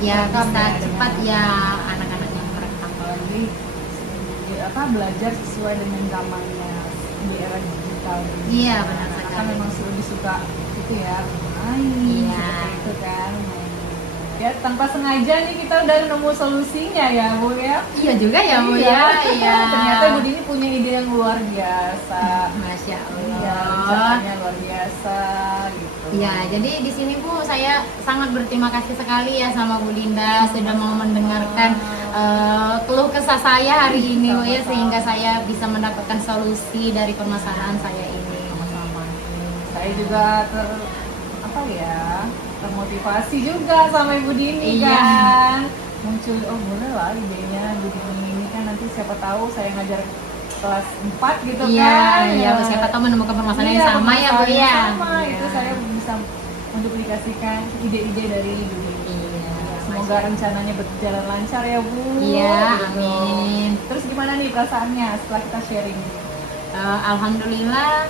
ya bisa cepat ya anak-anak yang merekam. Apalagi belajar sesuai dengan zamannya di era digital. Iya benar sekali. Kan memang lebih suka itu ya main seperti itu kan. Ya tanpa sengaja nih kita udah nemu solusinya ya Bu ya. Iya juga ya Bu ya. Iya. Ternyata Bu Dini punya ide yang luar biasa. Masya Allah. Iya, rencananya luar biasa gitu. Iya, jadi di sini Bu saya sangat berterima kasih sekali ya sama Bu Linda sudah mau mendengarkan keluh kesah saya hari ini Bu ya, sehingga saya bisa mendapatkan solusi dari permasalahan saya ini. Sama-sama. Saya juga termotivasi juga sama Ibu Dini kan. Muncul boleh lah idenya Ibu Dini ini kan, nanti siapa tahu saya ngajar kelas 4 gitu kan. Iya, siapa tahu menemukan permasalahan yang sama ya Bu ya. Itu saya bisa menduplikasikan ide-ide dari Ibu Dini. Semoga rencananya berjalan lancar ya Bu. Iya, amin. Terus gimana nih perasaannya setelah kita sharing? Alhamdulillah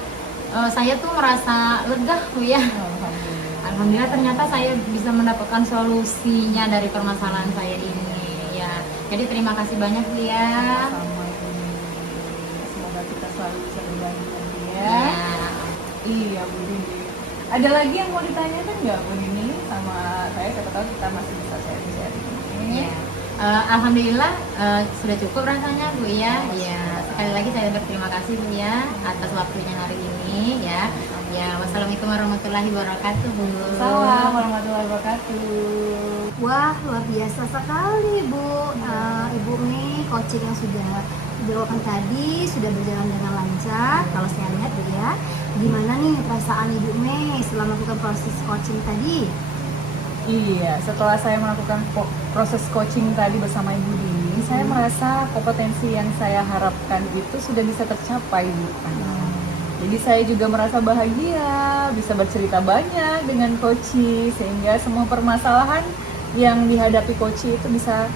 saya tuh merasa lega Bu ya. alhamdulillah ternyata saya bisa mendapatkan solusinya dari permasalahan saya ini ya. Jadi terima kasih banyak Bu ya. Sama Bu. Semoga kita selalu bisa berbagi nanti ya. Ya. Iya Bu Dini. Ada lagi yang mau ditanyakan nggak Bu Dini sama saya? Siapa tahu kita masih bisa sharing-sharing. Ya. Alhamdulillah sudah cukup rasanya Bu ya. Ya, sekali lagi saya berterima kasih Bu ya atas waktunya hari ini ya. Ya, wassalamualaikum warahmatullahi wabarakatuh Bu. Salam warahmatullahi wabarakatuh. Wah, luar biasa sekali Bu. Ibu Mei, coaching yang sudah dilakukan tadi sudah berjalan dengan lancar. Kalau saya lihat Bu ya, gimana nih perasaan Ibu Mei setelah melakukan proses coaching tadi? Iya, setelah saya melakukan proses coaching tadi bersama Ibu Dini, saya merasa kompetensi yang saya harapkan itu sudah bisa tercapai Bu. Jadi saya juga merasa bahagia, bisa bercerita banyak dengan Koci, sehingga semua permasalahan yang dihadapi Koci itu bisa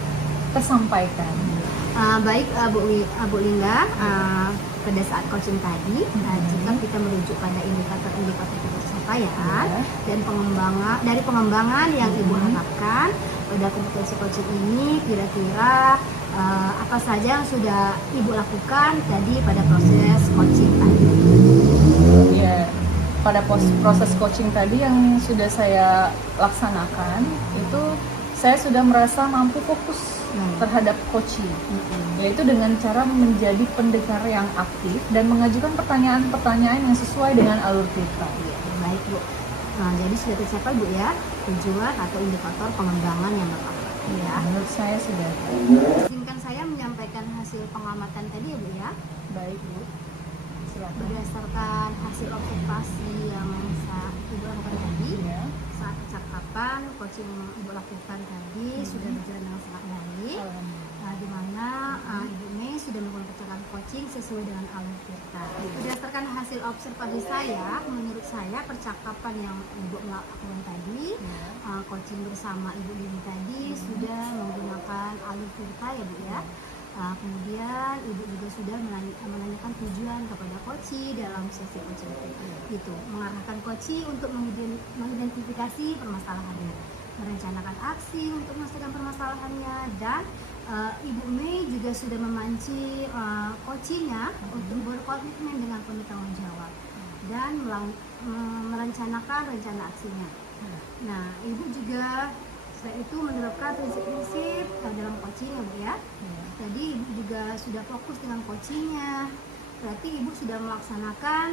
tersampaikan. Baik Bu Linda, pada saat coaching tadi, jika kita merujuk pada indikator-indikator pencapaian dan pengembangan yang Ibu harapkan pada kompetensi coaching ini, kira-kira apa saja yang sudah Ibu lakukan tadi pada proses coaching tadi? Ya, pada proses coaching tadi yang sudah saya laksanakan itu saya sudah merasa mampu fokus terhadap coaching, yaitu dengan cara menjadi pendengar yang aktif dan mengajukan pertanyaan-pertanyaan yang sesuai dengan alur kita. Baik Bu, jadi sudah tercapai Bu ya tujuan atau indikator pengembangan yang Bapak ya. Menurut saya sudah. Izinkan saya menyampaikan hasil pengamatan tadi ya Bu ya. Baik Bu, silakan. Berdasarkan hasil observasi yang Ibu lakukan tadi, Ya. saat percakapan coaching Ibu lakukan tadi sudah berjalan dengan sangat baik. Di mana Ibu Mei sudah melakukan percakapan coaching sesuai dengan alur kita. Berdasarkan hasil observasi saya, menurut saya percakapan yang Ibu lakukan tadi, coaching bersama Ibu Dini tadi sudah menggunakan alur kita ya Bu ya. Kemudian Ibu juga sudah menanyakan tujuan kepada coaching dalam sesi coaching itu, mengarahkan coaching untuk mengidentifikasi permasalahannya, merencanakan aksi untuk menyelesaikan permasalahannya, dan Ibu Mei juga sudah memancing coachingnya untuk berkomitmen dengan penuh tanggung jawab dan merencanakan rencana aksinya. Nah, Ibu juga selain itu menerapkan prinsip-prinsip dalam coaching ya Bu ya. Jadi Ibu juga sudah fokus dengan coachingnya. Berarti Ibu sudah melaksanakan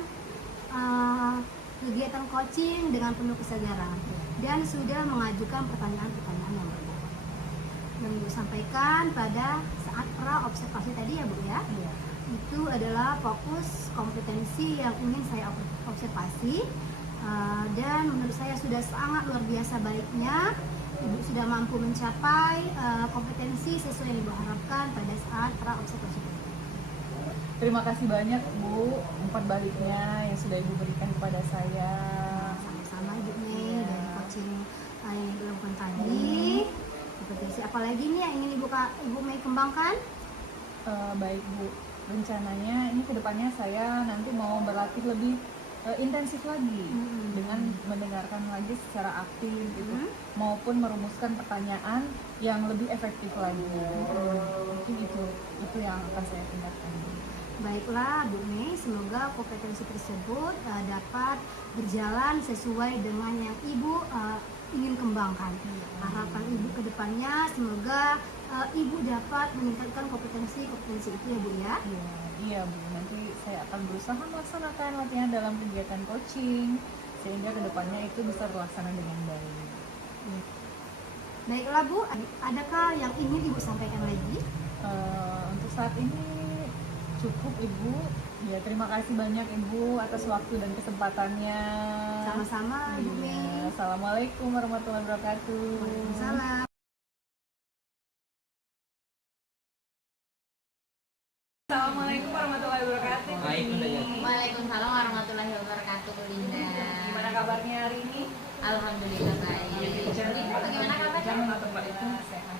kegiatan coaching dengan penuh kesadaran dan sudah mengajukan pertanyaan-pertanyaan yang berbobot. Yang Ibu sampaikan pada saat pra-observasi tadi ya Bu ya. Itu adalah fokus kompetensi yang ingin saya observasi, dan menurut saya sudah sangat luar biasa baiknya. Ibu sudah mampu mencapai kompetensi sesuai yang Ibu harapkan pada saat pra-observasi. Terima kasih banyak Bu, umpan baliknya yang sudah Ibu berikan kepada saya. Sama-sama Ibu Mei, dari coaching yang Ibu lakukan tadi. Kompetensi apa lagi nih yang ingin Ibu Mei kembangkan? Baik Bu, rencananya ini kedepannya saya nanti mau berlatih lebih intensif lagi dengan mendengarkan lagi secara aktif gitu, maupun merumuskan pertanyaan yang lebih efektif lagi. Mungkin itu yang akan saya tingkatkan. Baiklah Bu Mei, semoga kompetensi tersebut dapat berjalan sesuai dengan yang Ibu ingin kembangkan. Harapan Ibu ke depannya semoga Ibu dapat meningkatkan kompetensi itu ya Bu ya. Iya Bu, nanti saya akan berusaha melaksanakan latihan dalam kegiatan coaching sehingga kedepannya itu bisa terlaksana dengan baik. Baiklah Bu, adakah yang ingin Ibu sampaikan lagi? Untuk saat ini cukup Ibu. Ya, terima kasih banyak Ibu atas waktu dan kesempatannya. Sama-sama Ibu Mei. Ya, Assalamualaikum warahmatullahi wabarakatuh. Salam. Assalamualaikum warahmatullahi wabarakatuh. Waalaikumsalam warahmatullahi wabarakatuh Bu Linda. Gimana kabarnya hari ini? Alhamdulillah baik. Bagaimana kabarnya? Sehat.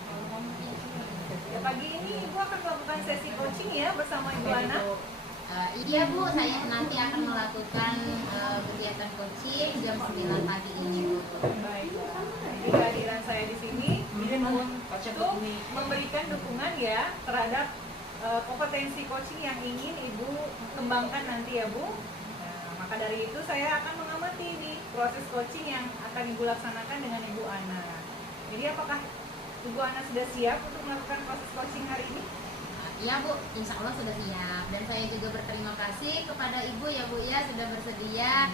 Ya, pagi ini Ibu akan melakukan sesi coaching ya bersama Ibu Ana. Iya Bu, saya nanti akan melakukan kegiatan coaching jam 9 pagi ini Bu. Baiklah. Jadi kehadiran saya di sini untuk memberikan dukungan ya terhadap kompetensi coaching yang ingin Ibu kembangkan nanti ya Bu. Nah, maka dari itu saya akan mengamati nih proses coaching yang akan Ibu laksanakan dengan Ibu Ana. Jadi apakah Ibu Ana sudah siap untuk melakukan proses coaching hari ini? Iya Bu, insya Allah sudah siap. Dan saya juga berterima kasih kepada Ibu ya Bu ya sudah bersedia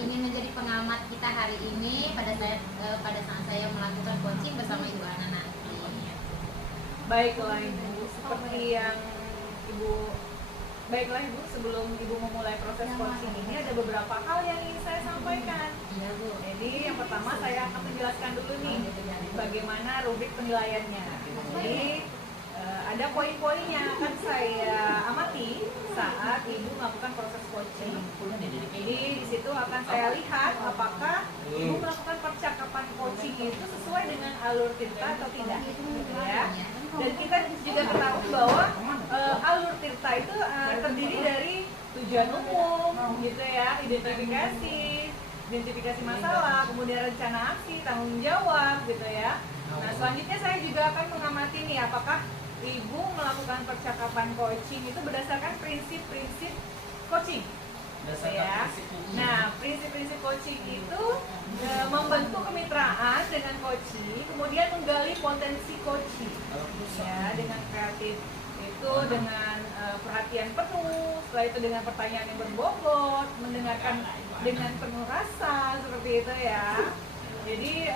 ingin menjadi pengamat kita hari ini pada saat saya melakukan coaching bersama Ibu Ana nanti. Baiklah Ibu, seperti yang Baiklah Ibu, sebelum Ibu memulai proses coaching ini ada beberapa hal yang ingin saya sampaikan. Iya Bu. Jadi yang pertama saya akan menjelaskan dulu nih bagaimana rubrik penilaiannya. Jadi ada poin-poin yang akan saya amati saat Ibu melakukan proses coaching. Jadi di situ akan saya lihat apakah Ibu melakukan percakapan coaching itu sesuai dengan alur Tirta atau tidak, ya. Dan kita juga ketahui bahwa alur Tirta itu terdiri dari tujuan umum, gitu ya, identifikasi masalah, kemudian rencana aksi, tanggung jawab, gitu ya. Nah selanjutnya saya juga akan mengamati nih apakah Ibu melakukan percakapan coaching itu berdasarkan prinsip-prinsip coaching, ya. Nah, prinsip-prinsip coaching itu membentuk kemitraan dengan coaching, kemudian menggali potensi coaching, ya, dengan kreatif itu dengan perhatian penuh, setelah itu dengan pertanyaan yang berbobot, mendengarkan dengan penuh rasa, seperti itu ya. Jadi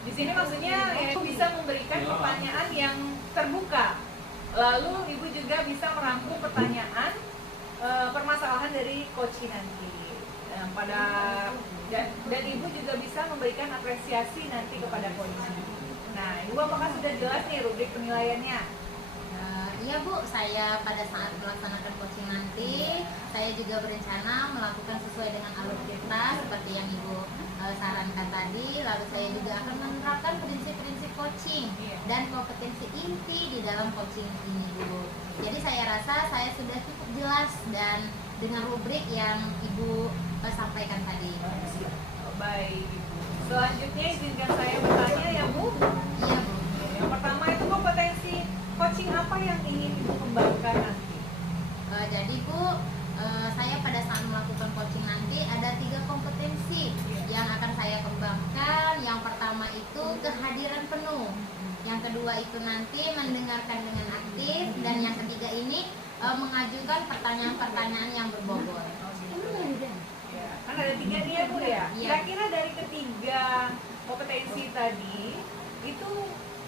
di sini maksudnya ya, Ibu bisa memberikan pertanyaan yang terbuka. Lalu Ibu juga bisa merangkum pertanyaan permasalahan dari coach nanti. Dan Ibu juga bisa memberikan apresiasi nanti kepada coach. Nah, Ibu apakah sudah jelas nih rubrik penilaiannya? Iya Bu, saya pada saat melaksanakan coaching nanti saya juga berencana melakukan sesuai dengan alur Tirta seperti yang Ibu sarankan tadi. Lalu saya juga akan menerapkan prinsip-prinsip coaching dan kompetensi inti di dalam coaching ini Bu. Jadi saya rasa saya sudah cukup jelas dan dengan rubrik yang Ibu sampaikan tadi. Baik, selanjutnya izinkan saya bertanya ya Bu. Iya Bu. Yang pertama itu kompetensi coaching apa yang ingin Ibu kembangkan nanti? Jadi Bu, saya pada saat melakukan coaching nanti ada 3 kompetensi yang akan saya kembangkan. Yang pertama itu kehadiran penuh. Yang kedua itu nanti mendengarkan dengan aktif. Dan yang ketiga ini mengajukan pertanyaan-pertanyaan yang berbobot. Ya, kan ada 3 nih ya Bu ya? Iya. Kira-kira dari ketiga kompetensi tadi itu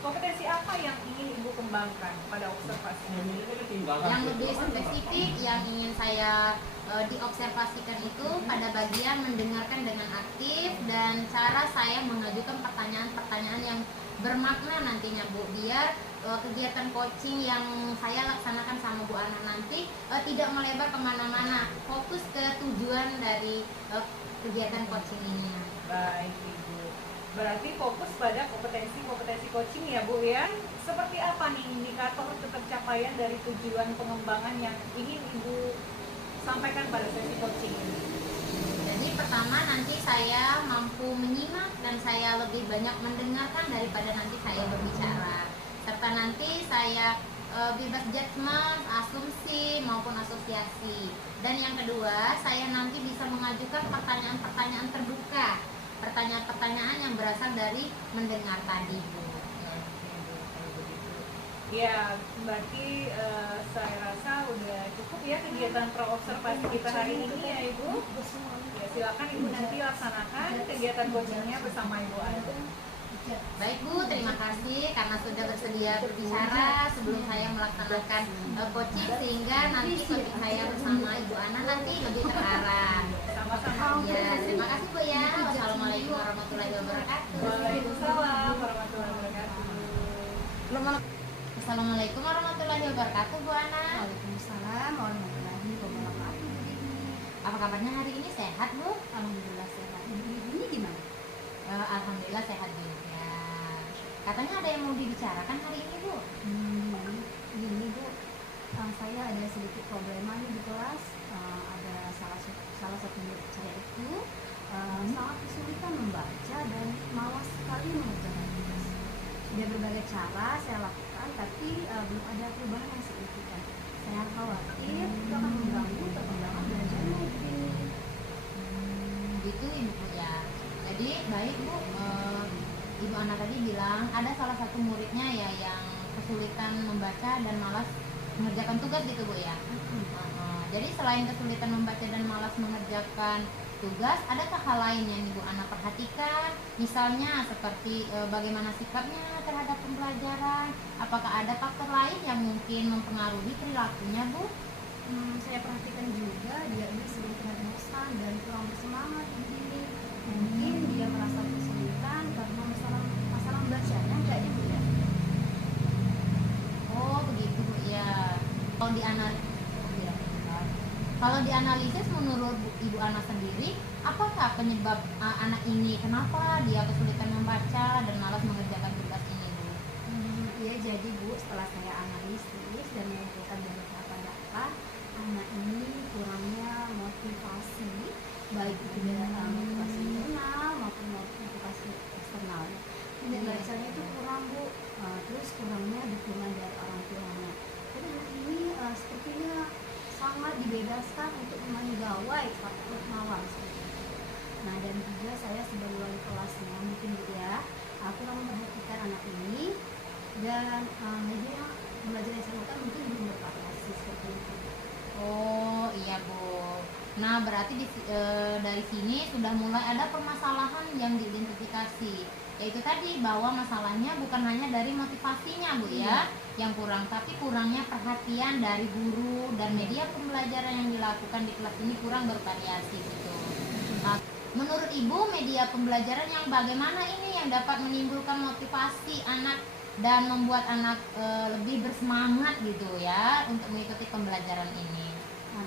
kompetensi apa yang ingin Ibu kembangkan pada observasi ini? Yang lebih spesifik yang ingin saya diobservasikan itu pada bagian mendengarkan dengan aktif dan cara saya mengajukan pertanyaan-pertanyaan yang bermakna nantinya Bu, biar kegiatan coaching yang saya laksanakan sama Bu Ana nanti tidak melebar kemana-mana, fokus ke tujuan dari kegiatan coaching ini. Baik Ibu, berarti fokus pada kompetensi coaching ya Bu ya. Seperti apa nih indikator ketercapaian dari tujuan pengembangan yang ingin Ibu sampaikan pada sesi coaching ini? Jadi pertama nanti saya mampu menyimak dan saya lebih banyak mendengarkan daripada nanti saya berbicara. Serta nanti saya bebas judgement, asumsi maupun asosiasi. Dan yang kedua, saya nanti bisa mengajukan pertanyaan-pertanyaan terbuka. Pertanyaan-pertanyaan yang berasal dari mendengar tadi, Bu. Ya, berarti saya rasa udah cukup ya kegiatan pro-observasi kita hari ini ya Ibu. Ya, silakan Ibu nanti laksanakan kegiatan coachingnya bersama Ibu Ana. Baik Bu, terima kasih karena sudah bersedia berbicara sebelum saya melaksanakan coaching sehingga nanti coaching saya bersama Ibu Ana nanti lebih terarah. Sama-sama. Ya, terima kasih Bu ya. Wassalamualaikum warahmatullahi wabarakatuh. Waalaikumsalam warahmatullahi wabarakatuh. Assalamualaikum warahmatullahi wabarakatuh Bu Ana. Waalaikumsalam warahmatullahi wabarakatuh. Apa kabarnya hari ini, sehat Bu? Alhamdulillah sehat. Ini gimana? Alhamdulillah sehat juga. Katanya ada yang mau dibicarakan hari ini Bu? Gini Bu, saya ada sedikit problema nih di kelas. Ada salah satu murid saya itu sangat kesulitan membaca dan malas sekali mengerjakan tugas. Sudah berbagai cara saya lakukan, tapi belum ada perubahan yang signifikan. Saya khawatir itu akan mengganggu perkembangan belajarnya begini. Gitu ibu ya. Jadi baik bu, ibu Ana tadi bilang ada salah satu muridnya ya yang kesulitan membaca dan malas mengerjakan tugas gitu bu ya. Jadi selain kesulitan membaca dan malas mengerjakan tugas, adakah hal lain yang ibu Ana perhatikan? Misalnya seperti bagaimana sikapnya terhadap pembelajaran? Apakah ada faktor lain yang mungkin mempengaruhi perilakunya bu? Saya perhatikan juga dia ini sering terlihat bosan dan kurang bersemangat begini. Mungkin dia merasa kesulitan karena masalah membacanya kayaknya Bu ya. Oh begitu bu ya. Kalau dianalisis menurut ibu Ana sendiri, apakah penyebab anak ini kenapa dia kesulitan membaca dan malas mengerjakan tugas ini bu? Iya, jadi Bu, setelah saya analisis dan mengumpulkan beberapa data, anak ini kurangnya motivasi, baik itu motivasi internal maupun motivasi eksternal. Minat bacanya itu kurang Bu, terus kurangnya dukungan dari orang tuanya. Jadi anak ini sepertinya sangat dibebaskan untuk bermain gawai waktu malam seperti itu. Nah, dan juga saya sebagai wali kelasnya mungkin Bu ya, aku memperhatikan anak ini dan media belajar yang saya lakukan mungkin belum bervariasi seperti itu. Oh iya bu. Nah berarti dari sini sudah mulai ada permasalahan yang diidentifikasi, yaitu tadi bahwa masalahnya bukan hanya dari motivasinya bu ya yang kurang, tapi kurangnya perhatian dari guru dan media pembelajaran yang dilakukan di kelas ini kurang bervariasi gitu. Nah, menurut ibu media pembelajaran yang bagaimana ini yang dapat menimbulkan motivasi anak dan membuat anak lebih bersemangat gitu ya untuk mengikuti pembelajaran ini? Nah,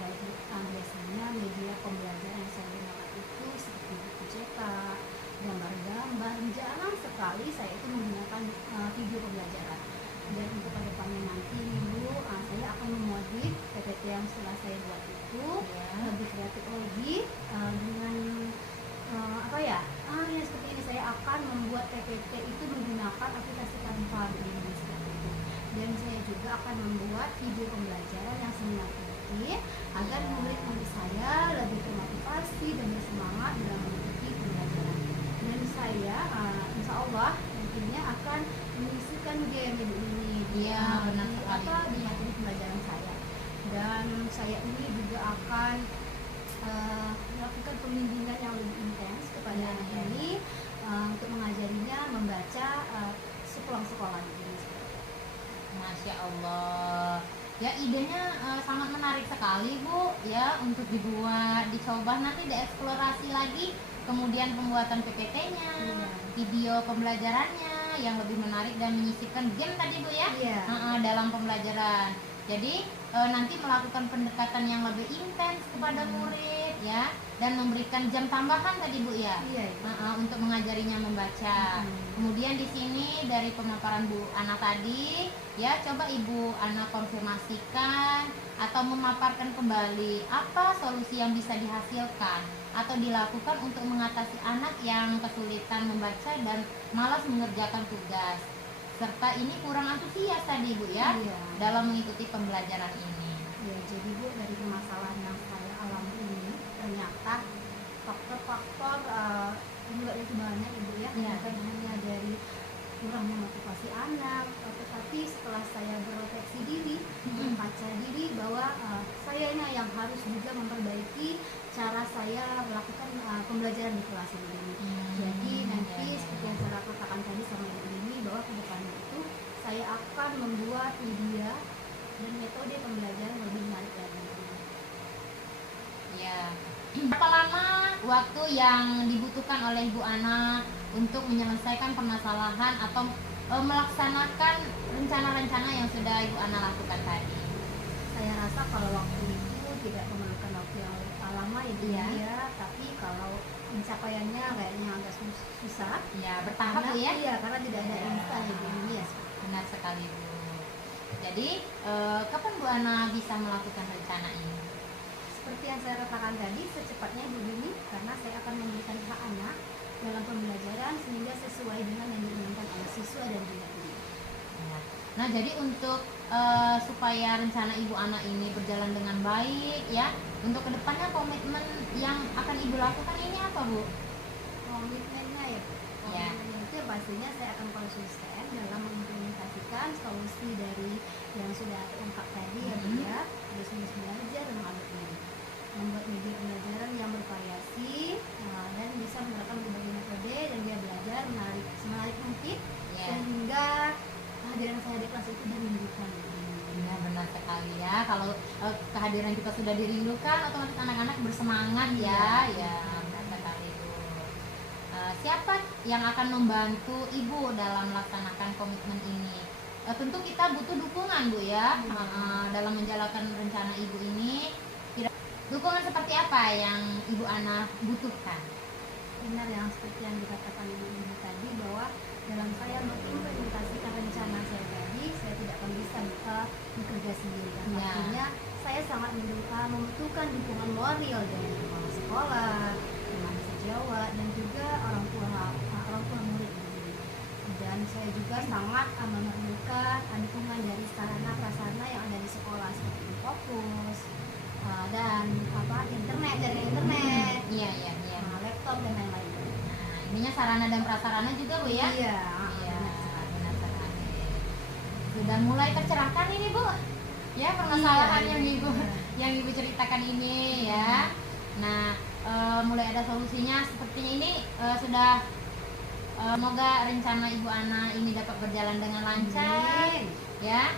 biasanya media pembelajaran yang saya gunakan itu seperti buku cetak, gambar-gambar. Jarang sekali saya itu menggunakan video pembelajaran. Dan untuk ke depannya nanti Bu, saya akan memodif PPT yang setelah saya buat itu lebih kreatif lagi dengan yang seperti ini. Saya akan membuat PPT itu menggunakan aplikasi Canva begini seperti itu. Dan saya juga akan membuat video pembelajaran yang seminar ini agar murid-murid saya lebih termotivasi dan bersemangat dalam mengikuti pembelajaran. Dan saya insya Allah nantinya akan mengisikan game ini di materi pembelajaran saya. Dan saya ini juga akan melakukan pembimbingan yang lebih intens kepada anak ini untuk mengajarinya membaca sepulang sekolah ini. Masya Allah. Ya idenya sangat menarik sekali bu ya untuk dibuat, dicoba nanti dieksplorasi lagi, kemudian pembuatan PPT-nya, video pembelajarannya yang lebih menarik dan menyisipkan game tadi bu ya dalam pembelajaran. Jadi nanti melakukan pendekatan yang lebih intens kepada murid ya, dan memberikan jam tambahan tadi bu ya untuk mengajarinya membaca. Kemudian di sini dari pemaparan Bu Ana tadi ya, coba Ibu Ana konfirmasikan atau memaparkan kembali apa solusi yang bisa dihasilkan atau dilakukan untuk mengatasi anak yang kesulitan membaca dan malas mengerjakan tugas, serta ini kurang antusias tadi Bu ya dalam mengikuti pembelajaran ini. Ya, jadi Bu, dari permasalahan yang saya alami ini ternyata faktor-faktor enggak itu banyak Ibu ya, bukan hanya dari kurangnya motivasi anak, tetapi setelah saya berefleksi diri, membaca diri bahwa saya ini yang harus juga memperbaiki cara saya melakukan pembelajaran di kelas ini. Jadi nanti seperti yang saya katakan tadi sama Ibu ini, bahwa ke depannya itu saya akan membuat media dan metode pembelajaran lebih menarik lagi. Ya. Berapa lama waktu yang dibutuhkan oleh Ibu Ana untuk menyelesaikan permasalahan atau melaksanakan rencana-rencana yang sudah Ibu Ana lakukan tadi? Saya rasa kalau waktu itu tidak memerlukan waktu yang lama ya, tapi kalau pencapaiannya kayaknya agak susah. Ya, bertahap ya? Iya, karena tidak ada instan ini ya. Benar sekali Bu. Jadi kapan Bu Ana bisa melakukan rencana ini? Seperti yang saya katakan tadi, secepatnya Bu Dini, karena saya akan memberikan hak anak dalam pembelajaran sehingga sesuai dengan yang diinginkan oleh siswa dan juga guru. Ya. Nah, jadi untuk supaya rencana Ibu Ana ini berjalan dengan baik ya, untuk kedepannya komitmen yang akan Ibu lakukan ini apa Bu? Komitmennya ya Bu. Ya. Komitmennya itu pastinya saya akan konsisten dalam mengimplementasikan solusi dari yang sudah terungkap tadi ya Bu ya. Terus belajar dan alumni, membuat media pembelajaran yang bervariasi dan bisa menerapkan berbagai metode dan dia belajar menarik mungkin Ya. sehingga kehadiran saya di kelas itu dirindukan. Ya, benar sekali ya. Kalau kehadiran kita sudah dirindukan, otomatis anak-anak bersemangat ya. Ya, benar sekali Bu. Siapa yang akan membantu Ibu dalam melaksanakan komitmen ini? Tentu kita butuh dukungan Bu ya, dalam menjalankan rencana Ibu ini. Dukungan seperti apa yang Ibu Ana butuhkan? Benar yang seperti yang dikatakan Ibu ini tadi, bahwa dalam saya mengimplementasikan rencana saya tadi, saya tidak akan bisa bekerja sendiri. Ya. Artinya saya sangat membutuhkan dukungan moral dari kepala sekolah, teman sejawat, dan juga orang tua murid. Dan saya juga sangat memerlukan dukungan dari sarana prasarana yang ada di sekolah seperti fokus dan internet, Iya, iya, iya. laptop dan lain-lain. Nah, ininya sarana dan prasarana juga Bu ya? Iya, Iya, benar. benar sekali. Sudah mulai tercerahkan ini Bu, ya permasalahan Iya, yang Ibu iya. yang Ibu ceritakan ini ya. Nah, mulai ada solusinya sepertinya ini sudah. Semoga rencana Ibu Ana ini dapat berjalan dengan lancar. Amin. Ya,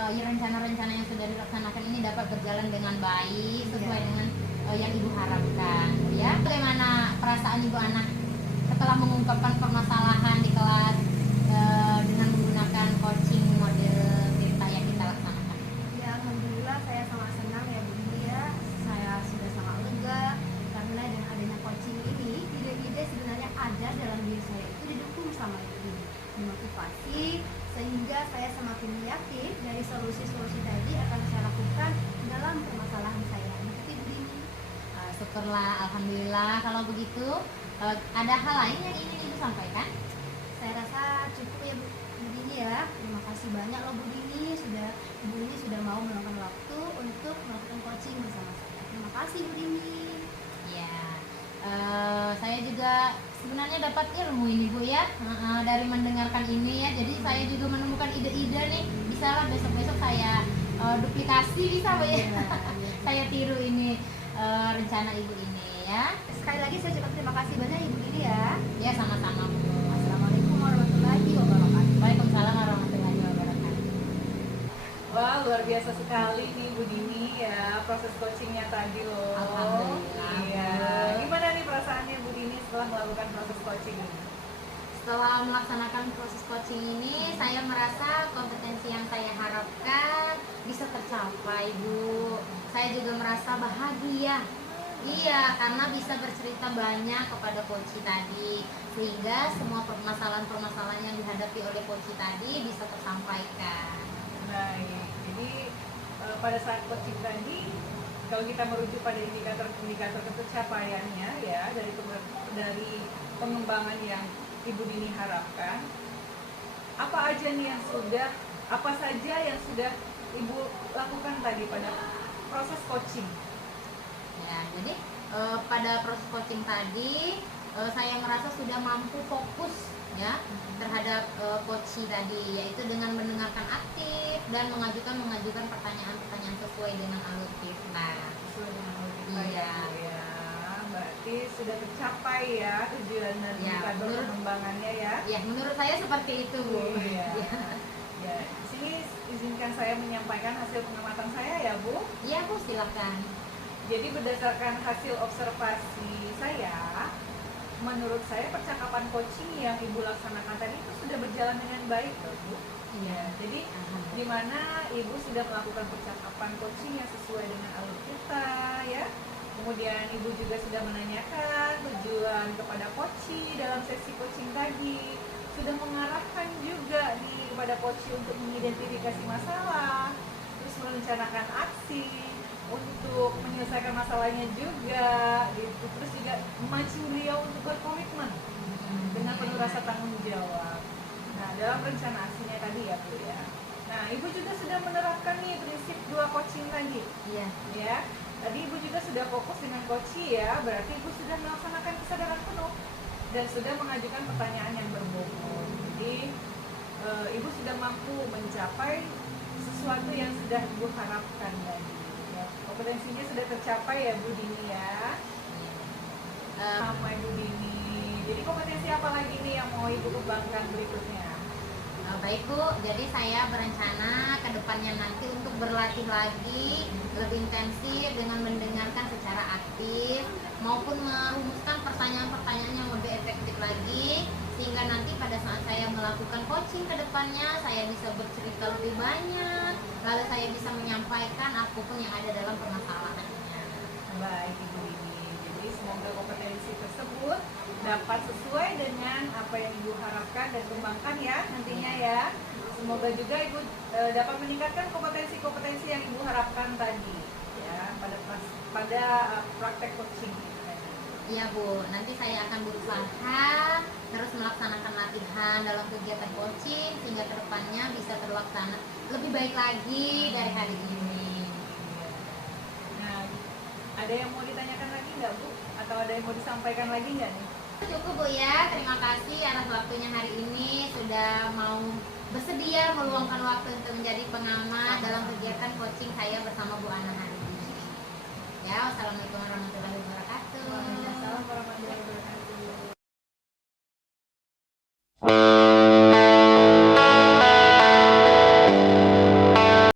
rencana-rencana yang sudah dilaksanakan ini dapat berjalan dengan baik sesuai Iya. dengan yang Ibu harapkan ya. Bagaimana perasaan Ibu Ana setelah mengungkapkan permasalahan di kelas dengan menggunakan coaching model cerita yang kita laksanakan? Ya, alhamdulillah saya sangat senang ya Bu ya. Saya sudah sangat lega karena dengan adanya coaching ini, ide-ide sebenarnya ada dalam diri saya itu didukung sama Ibu ini, dimotivasi, sehingga saya semakin yakin dari solusi-solusi tadi akan saya lakukan dalam permasalahan saya. Begitu Bu Dini. Syukurlah, alhamdulillah. Kalau begitu, ada hal lain yang ingin Ibu sampaikan? Saya rasa cukup ya Bu Dini ya. Terima kasih banyak loh Bu Dini, Ibu Dini sudah mau meluangkan waktu untuk melakukan coaching bersama saya. Terima kasih Bu Dini. Ya, saya juga sebenarnya dapat ilmu ini Bu ya, dari mendengarkan ini ya. Jadi saya juga menemukan ide-ide nih. Bisa lah besok-besok saya duplikasi, bisa Bu ya. Iya. Saya tiru ini rencana Ibu ini ya. Sekali lagi saya ucapkan terima kasih banyak Ibu Dini ya. Ya, sama-sama Bu. Assalamualaikum warahmatullahi wabarakatuh. Waalaikumsalam warahmatullahi wabarakatuh. Wah, luar biasa sekali nih Bu Dini ya, proses coachingnya tadi loh. Alhamdulillah, Iya. Bu. Gimana nih perasaannya Bu Dini setelah melakukan proses coaching ini? Setelah melaksanakan proses coaching ini, saya merasa kompetensi yang saya harapkan bisa tercapai, Bu. Saya juga merasa bahagia. Iya, karena bisa bercerita banyak kepada coach tadi, sehingga semua permasalahan-permasalahan yang dihadapi oleh coach tadi bisa tersampaikan. Baik, jadi pada saat coaching tadi, kalau kita merujuk pada indikator-indikator pencapaiannya ya dari pengembangan yang Ibu Dini harapkan, apa saja yang sudah Ibu lakukan tadi pada proses coaching? Ya, jadi pada proses coaching tadi saya merasa sudah mampu fokus ya terhadap coach tadi, yaitu dengan mendengarkan aktif dan mengajukan pertanyaan-pertanyaan sesuai dengan alur kita. Sesuai dengan Iya. ya. Berarti sudah tercapai ya tujuan dan Ya, indikator menurut- pengembangannya ya. Ya, menurut saya seperti itu, Bu. Iya. Ya, di sini izinkan saya menyampaikan hasil pengamatan saya ya Bu. Iya, Bu, silakan. Jadi berdasarkan hasil observasi saya, menurut saya percakapan coaching yang Ibu laksanakan tadi itu sudah berjalan dengan baik loh Bu. Iya. Jadi Alhamdulillah. di mana Ibu sudah melakukan percakapan coaching yang sesuai dengan alur kita ya. Kemudian Ibu juga sudah menanyakan tujuan kepada coaching dalam sesi coaching tadi, sudah mengarahkan juga nih kepada coach untuk mengidentifikasi masalah, terus merencanakan aksi untuk menyelesaikan masalahnya juga gitu, terus juga memancing beliau untuk berkomitmen dengan penuh rasa tanggung jawab. Nah, dalam rencana aksinya tadi ya Bu ya. Nah, Ibu juga sudah menerapkan nih prinsip 2 coaching tadi. Iya. Ya. Tadi Ibu juga sudah fokus dengan coaching ya, berarti Ibu sudah melaksanakan kesadaran penuh dan sudah mengajukan pertanyaan yang berbobot. Jadi Ibu sudah mampu mencapai sesuatu yang sudah Ibu harapkan tadi. Ya, kompetensinya sudah tercapai ya Bu Dini ya. Sama Ibu Dini. Jadi kompetensi apa lagi nih yang mau Ibu kembangkan berikutnya? Baik Bu, jadi saya berencana ke depannya nanti untuk berlatih lagi lebih intensif dengan mendengarkan secara aktif maupun merumuskan pertanyaan-pertanyaan yang lebih efektif lagi, sehingga nanti pada saat saya melakukan coaching ke depannya saya bisa bercerita lebih banyak, lalu saya bisa menyampaikan apapun yang ada dalam permasalahannya. Baik Ibu Dini, jadi semoga kompetensi tersebut dapat sesuai dengan apa yang Ibu harapkan dan kembangkan ya nantinya ya. Semoga juga Ibu dapat meningkatkan kompetensi-kompetensi yang Ibu harapkan tadi ya pada praktek coaching ini tadi. Iya Bu, nanti saya akan berusaha terus melaksanakan latihan dalam kegiatan coaching sehingga kedepannya bisa terlaksana lebih baik lagi dari hari ini. Nah, ada yang mau ditanyakan lagi nggak Bu? Atau ada yang mau disampaikan lagi nggak nih? Cukup Bu ya, terima kasih atas waktunya hari ini sudah mau bersedia meluangkan waktu untuk menjadi pengamat dalam kegiatan coaching saya bersama Bu Ana hari ini. Ya, wassalamualaikum warahmatullahi wabarakatuh.